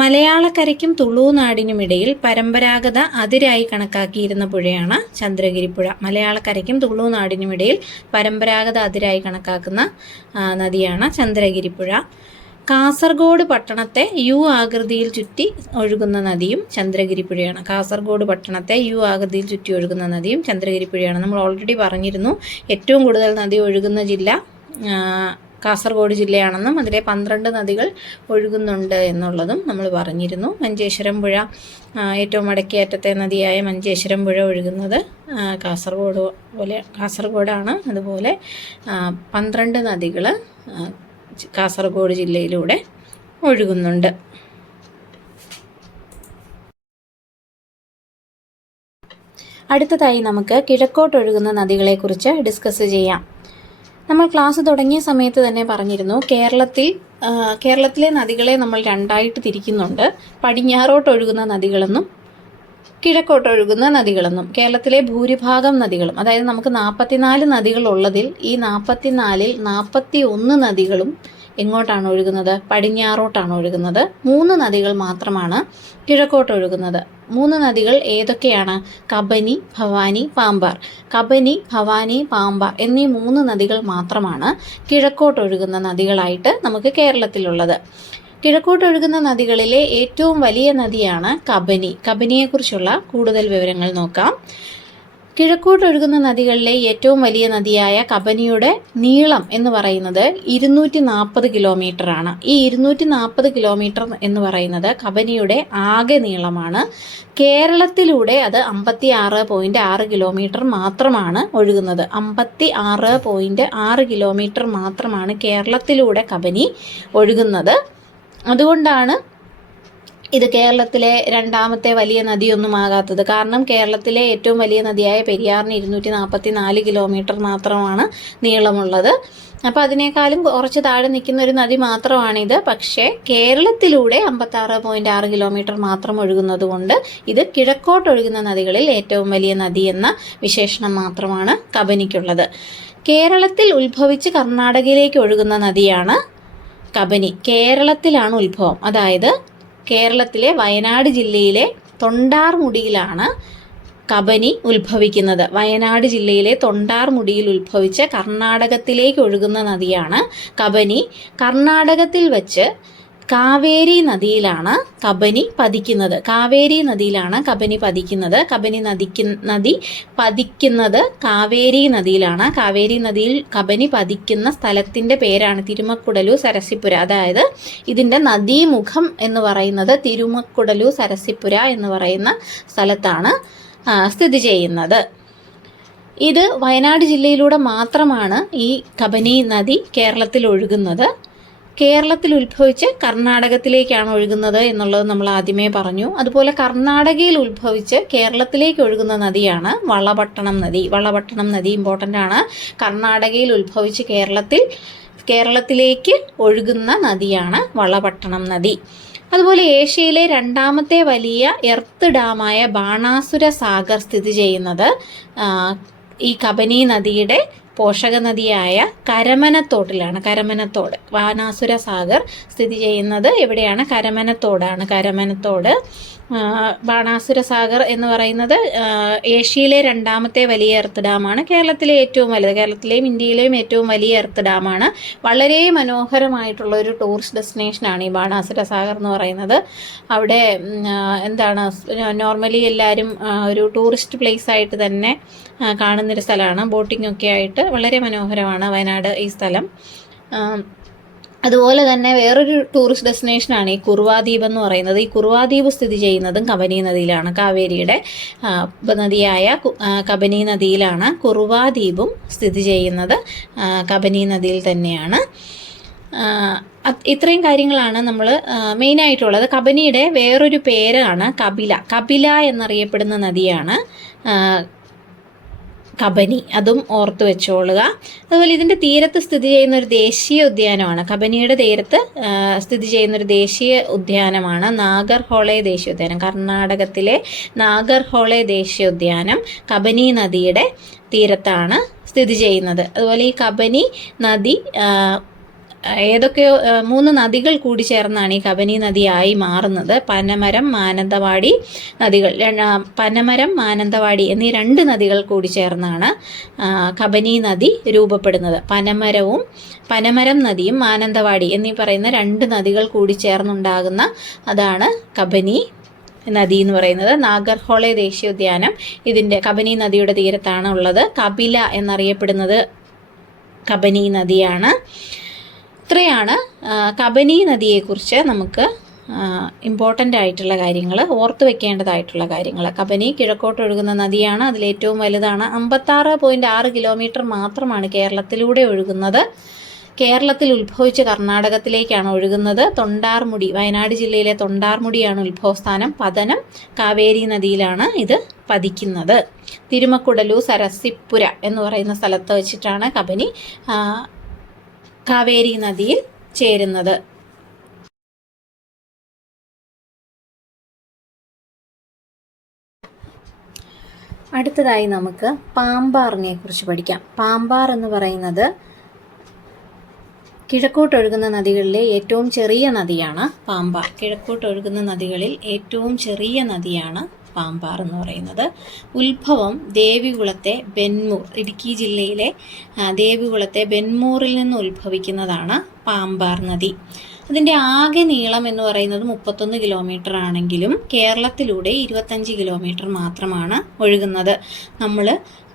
മലയാളക്കരയ്ക്കും തുളുനാടിനുമിടയിൽ പരമ്പരാഗത അതിരായി കണക്കാക്കിയിരുന്ന പുഴയാണ് ചന്ദ്രഗിരി പുഴ. മലയാളക്കരയ്ക്കും തുളുനാടിനുമിടയിൽ പരമ്പരാഗത അതിരായി കണക്കാക്കുന്ന നദിയാണ് ചന്ദ്രഗിരി പുഴ. കാസർഗോഡ് പട്ടണത്തെ യു ആകൃതിയിൽ ചുറ്റി ഒഴുകുന്ന നദിയും ചന്ദ്രഗിരി പുഴയാണ്. കാസർഗോഡ് പട്ടണത്തെ യു ആകൃതിയിൽ ചുറ്റി ഒഴുകുന്ന നദിയും ചന്ദ്രഗിരി പുഴയാണ്. നമ്മൾ ഓൾറെഡി പറഞ്ഞിരുന്നു ഏറ്റവും കൂടുതൽ നദി ഒഴുകുന്ന ജില്ല കാസർഗോഡ് ജില്ലയാണെന്നും അതിലെ 12 നദികൾ ഒഴുകുന്നുണ്ട് എന്നുള്ളതും നമ്മൾ പറഞ്ഞിരുന്നു. മഞ്ചേശ്വരം പുഴ ഏറ്റവും വടക്കേ അറ്റത്തെ നദിയായ മഞ്ചേശ്വരം പുഴ ഒഴുകുന്നത് കാസർഗോഡാണ്. അതുപോലെ 12 നദികൾ കാസർഗോഡ് ജില്ലയിലൂടെ ഒഴുകുന്നുണ്ട്. അടുത്തതായി നമുക്ക് കിഴക്കോട്ടൊഴുകുന്ന നദികളെക്കുറിച്ച് ഡിസ്കസ് ചെയ്യാം. നമ്മൾ ക്ലാസ് തുടങ്ങിയ സമയത്ത് തന്നെ പറഞ്ഞിരുന്നു കേരളത്തിലെ നദികളെ നമ്മൾ രണ്ടായിട്ട് തിരിക്കുന്നുണ്ട്. പടിഞ്ഞാറോട്ടൊഴുകുന്ന നദികളെന്നും കിഴക്കോട്ടൊഴുകുന്ന നദികളെന്നും. കേരളത്തിലെ ഭൂരിഭാഗം നദികളും, അതായത് നമുക്ക് 44 നദികളുള്ളതിൽ ഈ 44-ൽ 41 നദികളും എങ്ങോട്ടാണ് ഒഴുകുന്നത്? പടിഞ്ഞാറോട്ടാണ് ഒഴുകുന്നത്. 3 നദികൾ മാത്രമാണ് കിഴക്കോട്ടൊഴുകുന്നത്. 3 നദികൾ ഏതൊക്കെയാണ്? കബനി, ഭവാനി, പാമ്പാർ. കബനി, ഭവാനി, പാമ്പാർ എന്നീ 3 നദികൾ മാത്രമാണ് കിഴക്കോട്ടൊഴുകുന്ന നദികളായിട്ട് നമുക്ക് കേരളത്തിലുള്ളത്. കിഴക്കോട്ടൊഴുകുന്ന നദികളിലെ ഏറ്റവും വലിയ നദിയാണ് കബനി. കബനിയെക്കുറിച്ചുള്ള കൂടുതൽ വിവരങ്ങൾ നോക്കാം. കിഴക്കോട്ടൊഴുകുന്ന നദികളിലെ ഏറ്റവും വലിയ നദിയായ കബനിയുടെ നീളം എന്ന് പറയുന്നത് 240 കിലോമീറ്ററാണ്. ഈ 240 കിലോമീറ്റർ എന്ന് പറയുന്നത് കബനിയുടെ ആകെ നീളമാണ്. കേരളത്തിലൂടെ അത് 56.6 കിലോമീറ്റർ മാത്രമാണ് ഒഴുകുന്നത്. 56.6 കിലോമീറ്റർ മാത്രമാണ് കേരളത്തിലൂടെ കബനി ഒഴുകുന്നത്. അതുകൊണ്ടാണ് ഇത് കേരളത്തിലെ രണ്ടാമത്തെ വലിയ നദിയൊന്നും ആകാത്തത്. കാരണം കേരളത്തിലെ ഏറ്റവും വലിയ നദിയായ പെരിയാറിന് 244 കിലോമീറ്റർ മാത്രമാണ് നീളമുള്ളത്. അപ്പോൾ അതിനേക്കാളും കുറച്ച് താഴെ നിൽക്കുന്ന ഒരു നദി മാത്രമാണിത്. പക്ഷേ കേരളത്തിലൂടെ 56.6 കിലോമീറ്റർ മാത്രം ഒഴുകുന്നത് കൊണ്ട് ഇത് കിഴക്കോട്ടൊഴുകുന്ന നദികളിൽ ഏറ്റവും വലിയ നദി എന്ന വിശേഷണം മാത്രമാണ് കബനിക്കുള്ളത്. കേരളത്തിൽ ഉത്ഭവിച്ച് കർണാടകയിലേക്ക് ഒഴുകുന്ന നദിയാണ് കബനി. കേരളത്തിലാണ് ഉത്ഭവം. അതായത് കേരളത്തിലെ വയനാട് ജില്ലയിലെ തൊണ്ടാർമുടിയിലാണ് കബനി ഉത്ഭവിക്കുന്നത്. വയനാട് ജില്ലയിലെ തൊണ്ടാർമുടിയിൽ ഉത്ഭവിച്ച് കർണാടകത്തിലേക്ക് ഒഴുകുന്ന നദിയാണ് കബനി. കർണാടകത്തിൽ വച്ച് കാവേരി നദിയിലാണ് കബനി പതിക്കുന്നത്. കാവേരി നദിയിലാണ് കബനി പതിക്കുന്നത്. നദി പതിക്കുന്നത് കാവേരി നദിയിലാണ്. കാവേരി നദിയിൽ കബനി പതിക്കുന്ന സ്ഥലത്തിൻ്റെ പേരാണ് തിരുമക്കുടലു സരസിപ്പുര. അതായത് ഇതിൻ്റെ നദീമുഖം എന്ന് പറയുന്നത് തിരുമക്കുടലു സരസിപ്പുര എന്ന് പറയുന്ന സ്ഥലത്താണ് സ്ഥിതി ചെയ്യുന്നത്. ഇത് വയനാട് ജില്ലയിലൂടെ മാത്രമാണ് ഈ കബനി നദി കേരളത്തിൽ ഒഴുകുന്നത്. കേരളത്തിൽ ഉത്ഭവിച്ച് കർണാടകത്തിലേക്കാണ് ഒഴുകുന്നത് എന്നുള്ളത് നമ്മൾ ആദ്യമേ പറഞ്ഞു. അതുപോലെ കർണാടകയിൽ ഉത്ഭവിച്ച് കേരളത്തിലേക്ക് ഒഴുകുന്ന നദിയാണ് വളപട്ടണം നദി. വളപട്ടണം നദി ഇമ്പോർട്ടൻ്റ് ആണ്. കർണാടകയിൽ ഉത്ഭവിച്ച് കേരളത്തിലേക്ക് ഒഴുകുന്ന നദിയാണ് വളപട്ടണം നദി. അതുപോലെ ഏഷ്യയിലെ രണ്ടാമത്തെ വലിയ എർത്ത് ഡാമായ ബാണാസുര സാഗർ സ്ഥിതി ചെയ്യുന്നത് ഈ കബനി നദിയുടെ പോഷക നദിയായ കരമനത്തോട്ടിലാണ്. കരമനത്തോട്, ബാണാസുര സാഗർ സ്ഥിതി ചെയ്യുന്നത് എവിടെയാണ്? കരമനത്തോടാണ്. കരമനത്തോട് ബാണാസുര സാഗർ എന്ന് പറയുന്നത് ഏഷ്യയിലെ രണ്ടാമത്തെ വലിയ എർത്ത് ഡാമാണ്. കേരളത്തിലെ ഏറ്റവും വലുത്, കേരളത്തിലെയും ഇന്ത്യയിലെയും ഏറ്റവും വലിയ എർത്ത് ഡാമാണ്. വളരെ മനോഹരമായിട്ടുള്ള ഒരു ടൂറിസ്റ്റ് ഡെസ്റ്റിനേഷനാണ് ഈ ബാണാസുര സാഗർ എന്ന് പറയുന്നത്. അവിടെ നോർമലി എല്ലാവരും ഒരു ടൂറിസ്റ്റ് പ്ലേസ് ആയിട്ട് തന്നെ കാണുന്നൊരു സ്ഥലമാണ്. ബോട്ടിംഗ് ഒക്കെ ആയിട്ട് വളരെ മനോഹരമാണ് വയനാട് ഈ സ്ഥലം. അതുപോലെ തന്നെ വേറൊരു ടൂറിസ്റ്റ് ഡെസ്റ്റിനേഷനാണ് ഈ കുറുവാദ്വീപ് എന്ന് പറയുന്നത്. ഈ കുറുവാദ്വീപ് സ്ഥിതി ചെയ്യുന്നതും കബനി നദിയിലാണ്. കാവേരിയുടെ നദിയായ കബനി നദിയിലാണ്. കുറുവാദ്വീപും സ്ഥിതി ചെയ്യുന്നത് കബനി നദിയിൽ തന്നെയാണ്. ഇത്രയും കാര്യങ്ങളാണ് നമ്മൾ മെയിനായിട്ടുള്ളത്. കബനിയുടെ വേറൊരു പേരാണ് കപില. കപില എന്നറിയപ്പെടുന്ന നദിയാണ് കബനി. അതും ഓർത്തു വെച്ചോളുക. അതുപോലെ ഇതിൻ്റെ തീരത്ത് സ്ഥിതി ചെയ്യുന്ന ഒരു ദേശീയ ഉദ്യാനമാണ്. കബനിയുടെ തീരത്ത് സ്ഥിതി ചെയ്യുന്ന ഒരു ദേശീയ ഉദ്യാനമാണ് നാഗർഹോളെ ദേശീയോദ്യാനം. കർണാടകത്തിലെ നാഗർഹോളെ ദേശീയോദ്യാനം കബനി നദിയുടെ തീരത്താണ് സ്ഥിതി ചെയ്യുന്നത്. അതുപോലെ ഈ കബനി നദി ഏതൊക്കെയോ 3 നദികൾ കൂടി ചേർന്നാണ് ഈ കബനി നദിയായി മാറുന്നത്. പനമരം, മാനന്തവാടി നദികൾ, പനമരം, മാനന്തവാടി എന്നീ 2 നദികൾ കൂടി ചേർന്നാണ് കബനി നദി രൂപപ്പെടുന്നത്. പനമരം നദിയും മാനന്തവാടി എന്നീ പറയുന്ന 2 നദികൾ കൂടി ചേർന്നുണ്ടാകുന്ന അതാണ് കബനി നദി എന്ന് പറയുന്നത്. നാഗർഹോളെ ദേശീയോദ്യാനം ഇതിൻ്റെ കബനി നദിയുടെ തീരത്താണ് ഉള്ളത്. കപില എന്നറിയപ്പെടുന്നത് കബനി നദിയാണ്. ഇത്രയാണ് കബനി നദിയെക്കുറിച്ച് നമുക്ക് ഇമ്പോർട്ടൻ്റ് ആയിട്ടുള്ള കാര്യങ്ങൾ, ഓർത്ത് വെക്കേണ്ടതായിട്ടുള്ള കാര്യങ്ങൾ. കബനി കിഴക്കോട്ടൊഴുകുന്ന നദിയാണ്. അതിലേറ്റവും വലുതാണ്. 56.6 കിലോമീറ്റർ മാത്രമാണ് കേരളത്തിലൂടെ ഒഴുകുന്നത്. കേരളത്തിൽ ഉത്ഭവിച്ച് കർണാടകത്തിലേക്കാണ് ഒഴുകുന്നത്. തൊണ്ടാർമുടി, വയനാട് ജില്ലയിലെ തൊണ്ടാർമുടിയാണ് ഉത്ഭവസ്ഥാനം. പതനം കാവേരി നദിയിലാണ് ഇത് പതിക്കുന്നത്. തിരുമക്കുടലു സരസിപ്പുര എന്ന് പറയുന്ന സ്ഥലത്ത് വെച്ചിട്ടാണ് കബനി കാവേരി നദിയിൽ ചേരുന്നത്. അടുത്തതായി നമുക്ക് പാമ്പാറിനെ കുറിച്ച് പഠിക്കാം. പാമ്പാർ എന്ന് പറയുന്നത് കിഴക്കോട്ടൊഴുകുന്ന നദികളിലെ ഏറ്റവും ചെറിയ നദിയാണ് പാമ്പാർ. കിഴക്കോട്ടൊഴുകുന്ന നദികളിൽ ഏറ്റവും ചെറിയ നദിയാണ് പാമ്പാർ എന്ന് പറയുന്നത്. ഉത്ഭവം ദേവികുളത്തെ ബെന്മൂർ, ഇടുക്കി ജില്ലയിലെ ദേവികുളത്തെ ബെന്മൂറിൽ നിന്ന് ഉത്ഭവിക്കുന്നതാണ് പാമ്പാർ നദി. അതിൻ്റെ ആകെ നീളം എന്ന് പറയുന്നത് 31 കിലോമീറ്റർ ആണെങ്കിലും കേരളത്തിലൂടെ 25 കിലോമീറ്റർ മാത്രമാണ് ഒഴുകുന്നത്. നമ്മൾ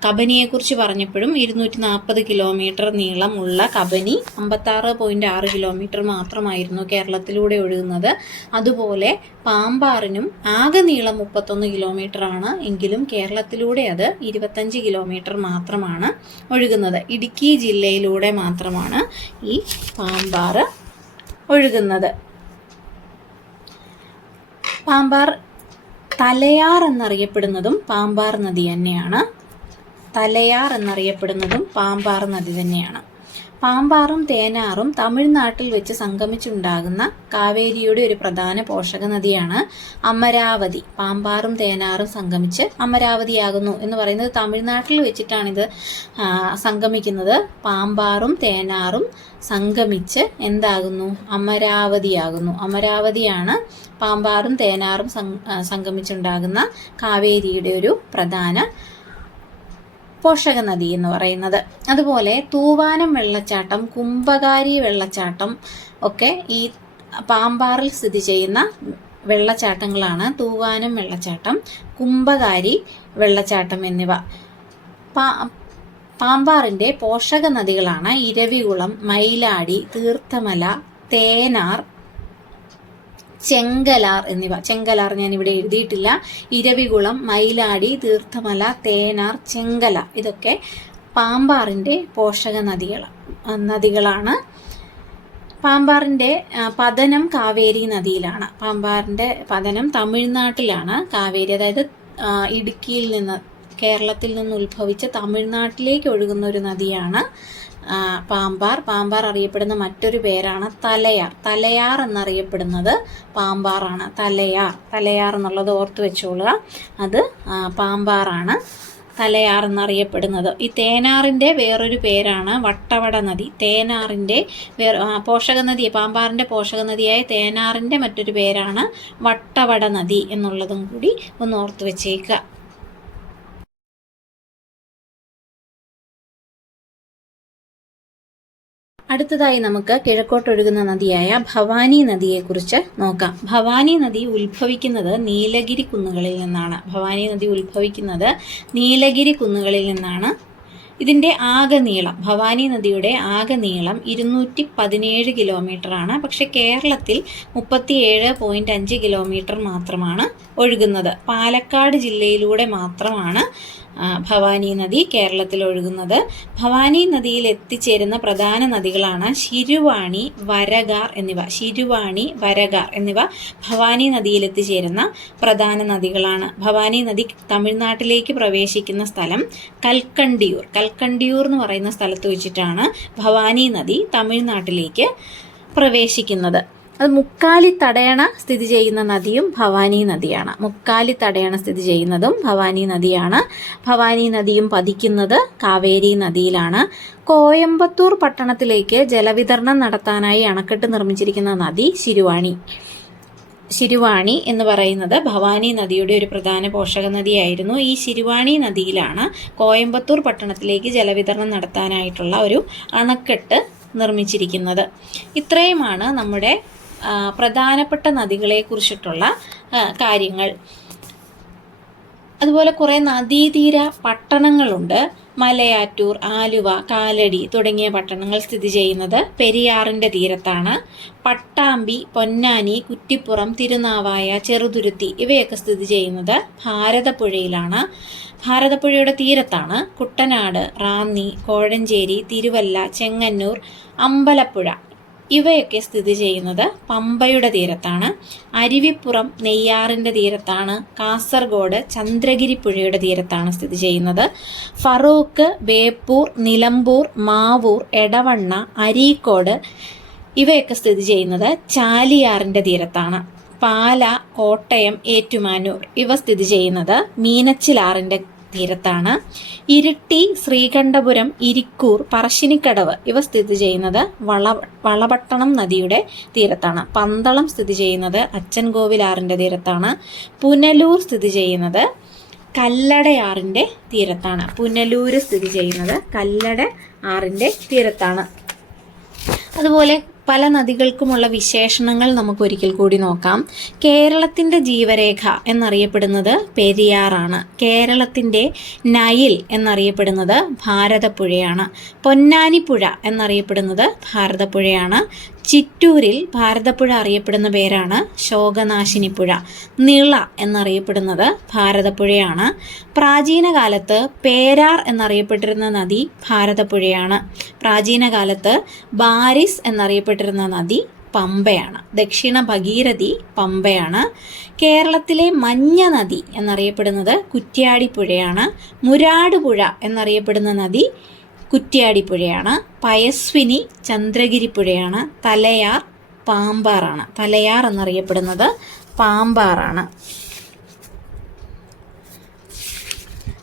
കബനിയെക്കുറിച്ച് പറഞ്ഞപ്പോഴും 240 കിലോമീറ്റർ നീളമുള്ള കബനി 56.6 കിലോമീറ്റർ മാത്രമായിരുന്നു കേരളത്തിലൂടെ ഒഴുകുന്നത്. അതുപോലെ പാമ്പാറിനും ആകെ നീളം 31 കിലോമീറ്റർ ആണ്, എങ്കിലും കേരളത്തിലൂടെ അത് 25 കിലോമീറ്റർ മാത്രമാണ് ഒഴുകുന്നത്. ഇടുക്കി ജില്ലയിലൂടെ മാത്രമാണ് ഈ പാമ്പാർ ഒഴുകുന്നത്. പാമ്പാർ തലയാർ എന്നറിയപ്പെടുന്നതും പാമ്പാർ നദി തന്നെയാണ്. തലയാർ എന്നറിയപ്പെടുന്നതും പാമ്പാർ നദി തന്നെയാണ്. പാമ്പാറും തേനാറും തമിഴ്നാട്ടിൽ വെച്ച് സംഗമിച്ചുണ്ടാകുന്ന കാവേരിയുടെ ഒരു പ്രധാന പോഷക നദിയാണ് അമരാവതി. പാമ്പാറും തേനാറും സംഗമിച്ച് അമരാവതിയാകുന്നു എന്ന് പറയുന്നത് തമിഴ്നാട്ടിൽ വെച്ചിട്ടാണിത് സംഗമിക്കുന്നത്. പാമ്പാറും തേനാറും സംഗമിച്ച് എന്താകുന്നു? അമരാവതിയാകുന്നു. അമരാവതിയാണ് പാമ്പാറും തേനാറും സംഗമിച്ചുണ്ടാകുന്ന കാവേരിയുടെ ഒരു പ്രധാന പോഷക നദി എന്ന് പറയുന്നത്. അതുപോലെ തൂവാനം വെള്ളച്ചാട്ടം, കുംഭകാരി വെള്ളച്ചാട്ടം ഒക്കെ ഈ പാമ്പാറിൽ സ്ഥിതി ചെയ്യുന്ന വെള്ളച്ചാട്ടങ്ങളാണ്. തൂവാനം വെള്ളച്ചാട്ടം, കുംഭകാരി വെള്ളച്ചാട്ടം എന്നിവ പാമ്പാറിൻ്റെ പോഷക നദികളാണ്. ഇരവികുളം, മയിലാടി, തീർത്ഥമല, തേനാർ, ചെങ്കലാർ എന്നിവ. ചെങ്കലാർ ഞാനിവിടെ എഴുതിയിട്ടില്ല. ഇരവികുളം, മയിലാടി, തീർത്ഥമല, തേനാർ, ചെങ്കല ഇതൊക്കെ പാമ്പാറിൻ്റെ പോഷക നദികളാണ്. പാമ്പാറിൻ്റെ പതനം കാവേരി നദിയിലാണ്. പാമ്പാറിൻ്റെ പതനം തമിഴ്നാട്ടിലാണ്. കാവേരി അതായത് ഇടുക്കിയിൽ നിന്ന്, കേരളത്തിൽ നിന്ന് ഉത്ഭവിച്ച് തമിഴ്നാട്ടിലേക്ക് ഒഴുകുന്ന ഒരു നദിയാണ് പാമ്പാർ അറിയപ്പെടുന്ന മറ്റൊരു പേരാണ് തലയാർ. തലയാർ എന്നറിയപ്പെടുന്നത് പാമ്പാറാണ്. തലയാർ എന്നുള്ളത് ഓർത്ത് വെച്ചോളുക. അത് പാമ്പാറാണ് തലയാർ എന്നറിയപ്പെടുന്നത്. ഈ തേനാറിൻ്റെ വേറൊരു പേരാണ് വട്ടവട നദി. തേനാറിൻ്റെ പോഷക നദി, പാമ്പാറിൻ്റെ പോഷക നദിയായ തേനാറിൻ്റെ മറ്റൊരു പേരാണ് വട്ടവട നദി എന്നുള്ളതും കൂടി ഒന്ന് ഓർത്ത് വെച്ചേക്കുക. അടുത്തതായി നമുക്ക് കിഴക്കോട്ടൊഴുകുന്ന നദിയായ ഭവാനി നദിയെക്കുറിച്ച് നോക്കാം. ഭവാനി നദി ഉത്ഭവിക്കുന്നത് നീലഗിരി കുന്നുകളിൽ നിന്നാണ്. ഭവാനി നദി ഉത്ഭവിക്കുന്നത് നീലഗിരി കുന്നുകളിൽ നിന്നാണ്. ഇതിൻ്റെ ആകെ നീളം, ഭവാനി നദിയുടെ ആകെ നീളം 217 കിലോമീറ്ററാണ്. പക്ഷെ കേരളത്തിൽ 37.5 കിലോമീറ്റർ മാത്രമാണ് ഒഴുകുന്നത്. പാലക്കാട് ജില്ലയിലൂടെ മാത്രമാണ് ഭവാനി നദി കേരളത്തിൽ ഒഴുകുന്നത്. ഭവാനി നദിയിൽ എത്തിച്ചേരുന്ന പ്രധാന നദികളാണ് ശിരുവാണി, വരഗാർ എന്നിവ ഭവാനി നദിയിൽ എത്തിച്ചേരുന്ന പ്രധാന നദികളാണ്. ഭവാനി നദി തമിഴ്നാട്ടിലേക്ക് പ്രവേശിക്കുന്ന സ്ഥലം കൽക്കണ്ടിയൂർ എന്ന് പറയുന്ന സ്ഥലത്ത് വെച്ചിട്ടാണ് ഭവാനി നദി തമിഴ്നാട്ടിലേക്ക് പ്രവേശിക്കുന്നത്. അത് മുക്കാലി തടയണ സ്ഥിതി ചെയ്യുന്ന നദിയും ഭവാനി നദിയാണ്. മുക്കാലി തടയണ സ്ഥിതി ചെയ്യുന്നതും ഭവാനി നദിയാണ്. ഭവാനി നദിയും പതിക്കുന്നത് കാവേരി നദിയിലാണ്. കോയമ്പത്തൂർ പട്ടണത്തിലേക്ക് ജലവിതരണം നടത്താനായി അണക്കെട്ട് നിർമ്മിച്ചിരിക്കുന്ന നദി ശിരുവാണി എന്ന് പറയുന്നത് ഭവാനി നദിയുടെ ഒരു പ്രധാന പോഷക നദിയായിരുന്നു. ഈ ശിരുവാണി നദിയിലാണ് കോയമ്പത്തൂർ പട്ടണത്തിലേക്ക് ജലവിതരണം നടത്താനായിട്ടുള്ള ഒരു അണക്കെട്ട് നിർമ്മിച്ചിരിക്കുന്നത്. ഇത്രയുമാണ് നമ്മുടെ പ്രധാനപ്പെട്ട നദികളെക്കുറിച്ചിട്ടുള്ള കാര്യങ്ങൾ. അതുപോലെ കുറേ നദീതീര പട്ടണങ്ങളുണ്ട്. മലയാറ്റൂർ, ആലുവ, കാലടി തുടങ്ങിയ പട്ടണങ്ങൾ സ്ഥിതി ചെയ്യുന്നത് പെരിയാറിൻ്റെ തീരത്താണ്. പട്ടാമ്പി, പൊന്നാനി, കുറ്റിപ്പുറം, തിരുനാവായ, ചെറുതുരുത്തി ഇവയൊക്കെ സ്ഥിതി ചെയ്യുന്നത് ഭാരതപ്പുഴയിലാണ്. ഭാരതപ്പുഴയുടെ തീരത്താണ് കുട്ടനാട്, റാന്നി, കോഴഞ്ചേരി, തിരുവല്ല, ചെങ്ങന്നൂർ, അമ്പലപ്പുഴ ഇവയൊക്കെ സ്ഥിതി ചെയ്യുന്നത് പമ്പയുടെ തീരത്താണ്. അരുവിപ്പുറം നെയ്യാറിൻ്റെ തീരത്താണ്. കാസർഗോഡ് ചന്ദ്രഗിരി പുഴയുടെ തീരത്താണ് സ്ഥിതി ചെയ്യുന്നത്. ഫറൂഖ്, ബേപ്പൂർ, നിലമ്പൂർ, മാവൂർ, എടവണ്ണ, അരീക്കോട് ഇവയൊക്കെ സ്ഥിതി ചെയ്യുന്നത് ചാലിയാറിൻ്റെ തീരത്താണ്. പാല, കോട്ടയം, ഏറ്റുമാനൂർ ഇവ സ്ഥിതി ചെയ്യുന്നത് മീനച്ചിലാറിൻ്റെ തീരത്താണ്. ഇരിട്ടി, ശ്രീകണ്ഠപുരം, ഇരിക്കൂർ, പറശ്ശിനിക്കടവ് ഇവ സ്ഥിതി ചെയ്യുന്നത് വളപട്ടണം നദിയുടെ തീരത്താണ്. പന്തളം സ്ഥിതി ചെയ്യുന്നത് അച്ചൻകോവിലാറിൻ്റെ തീരത്താണ്. പുനലൂർ സ്ഥിതി ചെയ്യുന്നത് കല്ലടയാറിൻ്റെ തീരത്താണ്. പുനലൂര് സ്ഥിതി ചെയ്യുന്നത് കല്ലട ആറിൻ്റെ തീരത്താണ്. അതുപോലെ പല നദികൾക്കുമുള്ള വിശേഷണങ്ങൾ നമുക്കൊരിക്കൽ കൂടി നോക്കാം. കേരളത്തിൻ്റെ ജീവരേഖ എന്നറിയപ്പെടുന്നത് പെരിയാറാണ്. കേരളത്തിൻ്റെ നൈൽ എന്നറിയപ്പെടുന്നത് ഭാരതപ്പുഴയാണ്. പൊന്നാനിപ്പുഴ എന്നറിയപ്പെടുന്നത് ഭാരതപ്പുഴയാണ്. ചിറ്റൂരിൽ ഭാരതപ്പുഴ അറിയപ്പെടുന്ന പേരാണ് ശോകനാശിനിപ്പുഴ. നിള എന്നറിയപ്പെടുന്നത് ഭാരതപ്പുഴയാണ്. പ്രാചീന കാലത്ത് പേരാർ എന്നറിയപ്പെട്ടിരുന്ന നദി ഭാരതപ്പുഴയാണ്. പ്രാചീന കാലത്ത് ബാരിസ് എന്നറിയപ്പെട്ടിരുന്ന നദി പമ്പയാണ്. ദക്ഷിണ ഭഗീരഥി പമ്പയാണ്. കേരളത്തിലെ മഞ്ഞ നദി എന്നറിയപ്പെടുന്നത് കുറ്റ്യാടിപ്പുഴയാണ്. മുരാടുപുഴ എന്നറിയപ്പെടുന്ന നദി കുറ്റ്യാടിപ്പുഴയാണ്. പയസ്വിനി ചന്ദ്രഗിരിപ്പുഴയാണ്. തലയാർ പാമ്പാറാണ്. തലയാർ എന്നറിയപ്പെടുന്നത് പാമ്പാറാണ്.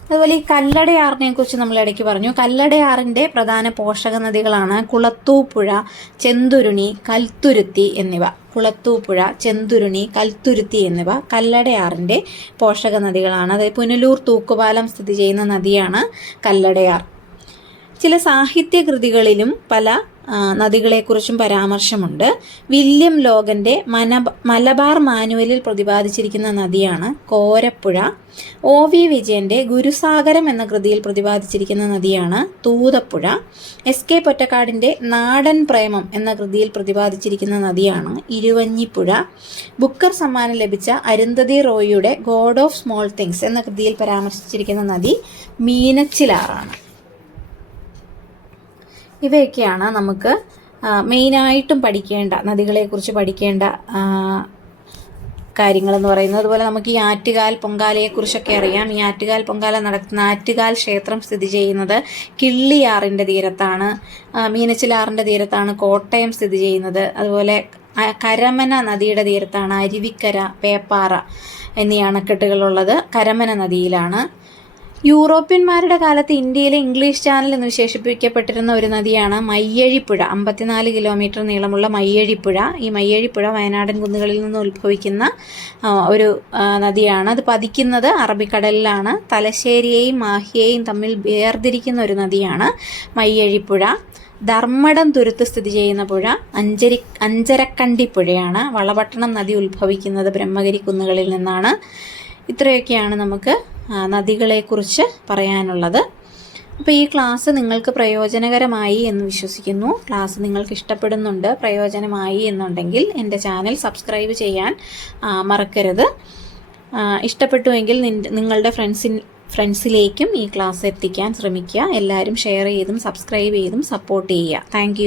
അതുപോലെ ഈ കല്ലടയാറിനെ കുറിച്ച് നമ്മൾ ഇടയ്ക്ക് പറഞ്ഞു. കല്ലടയാറിൻ്റെ പ്രധാന പോഷക നദികളാണ് കുളത്തൂപ്പുഴ, ചെന്തുരുണി, കൽത്തുരുത്തി എന്നിവ. കുളത്തൂപ്പുഴ, ചെന്തുരുണി, കൽത്തുരുത്തി എന്നിവ കല്ലടയാറിൻ്റെ പോഷക നദികളാണ്. അതായത് പുനലൂർ തൂക്കുപാലം സ്ഥിതി ചെയ്യുന്ന നദിയാണ് കല്ലടയാർ. ചില സാഹിത്യകൃതികളിലും പല നദികളെക്കുറിച്ചും പരാമർശമുണ്ട്. വില്യം ലോഗൻ്റെ മലബാർ മാനുവലിൽ പ്രതിപാദിച്ചിരിക്കുന്ന നദിയാണ് കോരപ്പുഴ. OV വിജയൻ്റെ ഗുരുസാഗരം എന്ന കൃതിയിൽ പ്രതിപാദിച്ചിരിക്കുന്ന നദിയാണ് തൂതപ്പുഴ. SK പൊറ്റക്കാടിൻ്റെ നാടൻ പ്രേമം എന്ന കൃതിയിൽ പ്രതിപാദിച്ചിരിക്കുന്ന നദിയാണ് ഇരുവഞ്ഞിപ്പുഴ. ബുക്കർ സമ്മാനം ലഭിച്ച അരുന്ധതി റോയിയുടെ ഗോഡ് ഓഫ് സ്മോൾ തിങ്സ് എന്ന കൃതിയിൽ പരാമർശിച്ചിരിക്കുന്ന നദി മീനച്ചിലാറാണ്. ഇവയൊക്കെയാണ് നമുക്ക് മെയിനായിട്ടും പഠിക്കേണ്ട നദികളെക്കുറിച്ച് പഠിക്കേണ്ട കാര്യങ്ങളെന്ന് പറയുന്നത്. അതുപോലെ നമുക്ക് ഈ ആറ്റുകാൽ പൊങ്കാലയെക്കുറിച്ചൊക്കെ അറിയാം. ഈ ആറ്റുകാൽ പൊങ്കാല നടക്കുന്ന ആറ്റുകാൽ ക്ഷേത്രം സ്ഥിതി ചെയ്യുന്നത് കിള്ളിയാറിൻ്റെ തീരത്താണ്. മീനച്ചിലാറിൻ്റെ തീരത്താണ് കോട്ടയം സ്ഥിതി ചെയ്യുന്നത്. അതുപോലെ കരമന നദിയുടെ തീരത്താണ് അരുവിക്കര, പേപ്പാറ എന്നീ അണക്കെട്ടുകളുള്ളത് കരമന നദിയിലാണ്. യൂറോപ്യന്മാരുടെ കാലത്ത് ഇന്ത്യയിലെ ഇംഗ്ലീഷ് ചാനൽ എന്ന് വിശേഷിപ്പിക്കപ്പെട്ടിരുന്ന ഒരു നദിയാണ് മയ്യഴിപ്പുഴ. 54 കിലോമീറ്റർ നീളമുള്ള മയ്യഴിപ്പുഴ. ഈ മയ്യഴിപ്പുഴ വയനാടൻ കുന്നുകളിൽ നിന്ന് ഉത്ഭവിക്കുന്ന ഒരു നദിയാണ്. അത് പതിക്കുന്നത് അറബിക്കടലിലാണ്. തലശ്ശേരിയെയും മാഹിയെയും തമ്മിൽ വേർതിരിക്കുന്ന ഒരു നദിയാണ് മയ്യഴിപ്പുഴ. ധർമ്മടം തുരുത്ത് സ്ഥിതി ചെയ്യുന്ന പുഴ അഞ്ചരക്കണ്ടിപ്പുഴയാണ്. വളപട്ടണം നദി ഉത്ഭവിക്കുന്നത് ബ്രഹ്മഗിരി കുന്നുകളിൽ നിന്നാണ്. ഇത്രയൊക്കെയാണ് നമുക്ക് നദികളെക്കുറിച്ച് പറയാനുള്ളത്. അപ്പോൾ ഈ ക്ലാസ് നിങ്ങൾക്ക് പ്രയോജനകരമായി എന്ന് വിശ്വസിക്കുന്നു. ക്ലാസ് നിങ്ങൾക്ക് ഇഷ്ടപ്പെടുന്നുണ്ട്, പ്രയോജനമായി എന്നുണ്ടെങ്കിൽ എൻ്റെ ചാനൽ സബ്സ്ക്രൈബ് ചെയ്യാൻ മറക്കരുത്. ഇഷ്ടപ്പെട്ടുവെങ്കിൽ നിങ്ങളുടെ ഫ്രണ്ട്സിലേക്കും ഈ ക്ലാസ് എത്തിക്കാൻ ശ്രമിക്കുക. എല്ലാവരും ഷെയർ ചെയ്തും സബ്സ്ക്രൈബ് ചെയ്തും സപ്പോർട്ട് ചെയ്യുക. താങ്ക്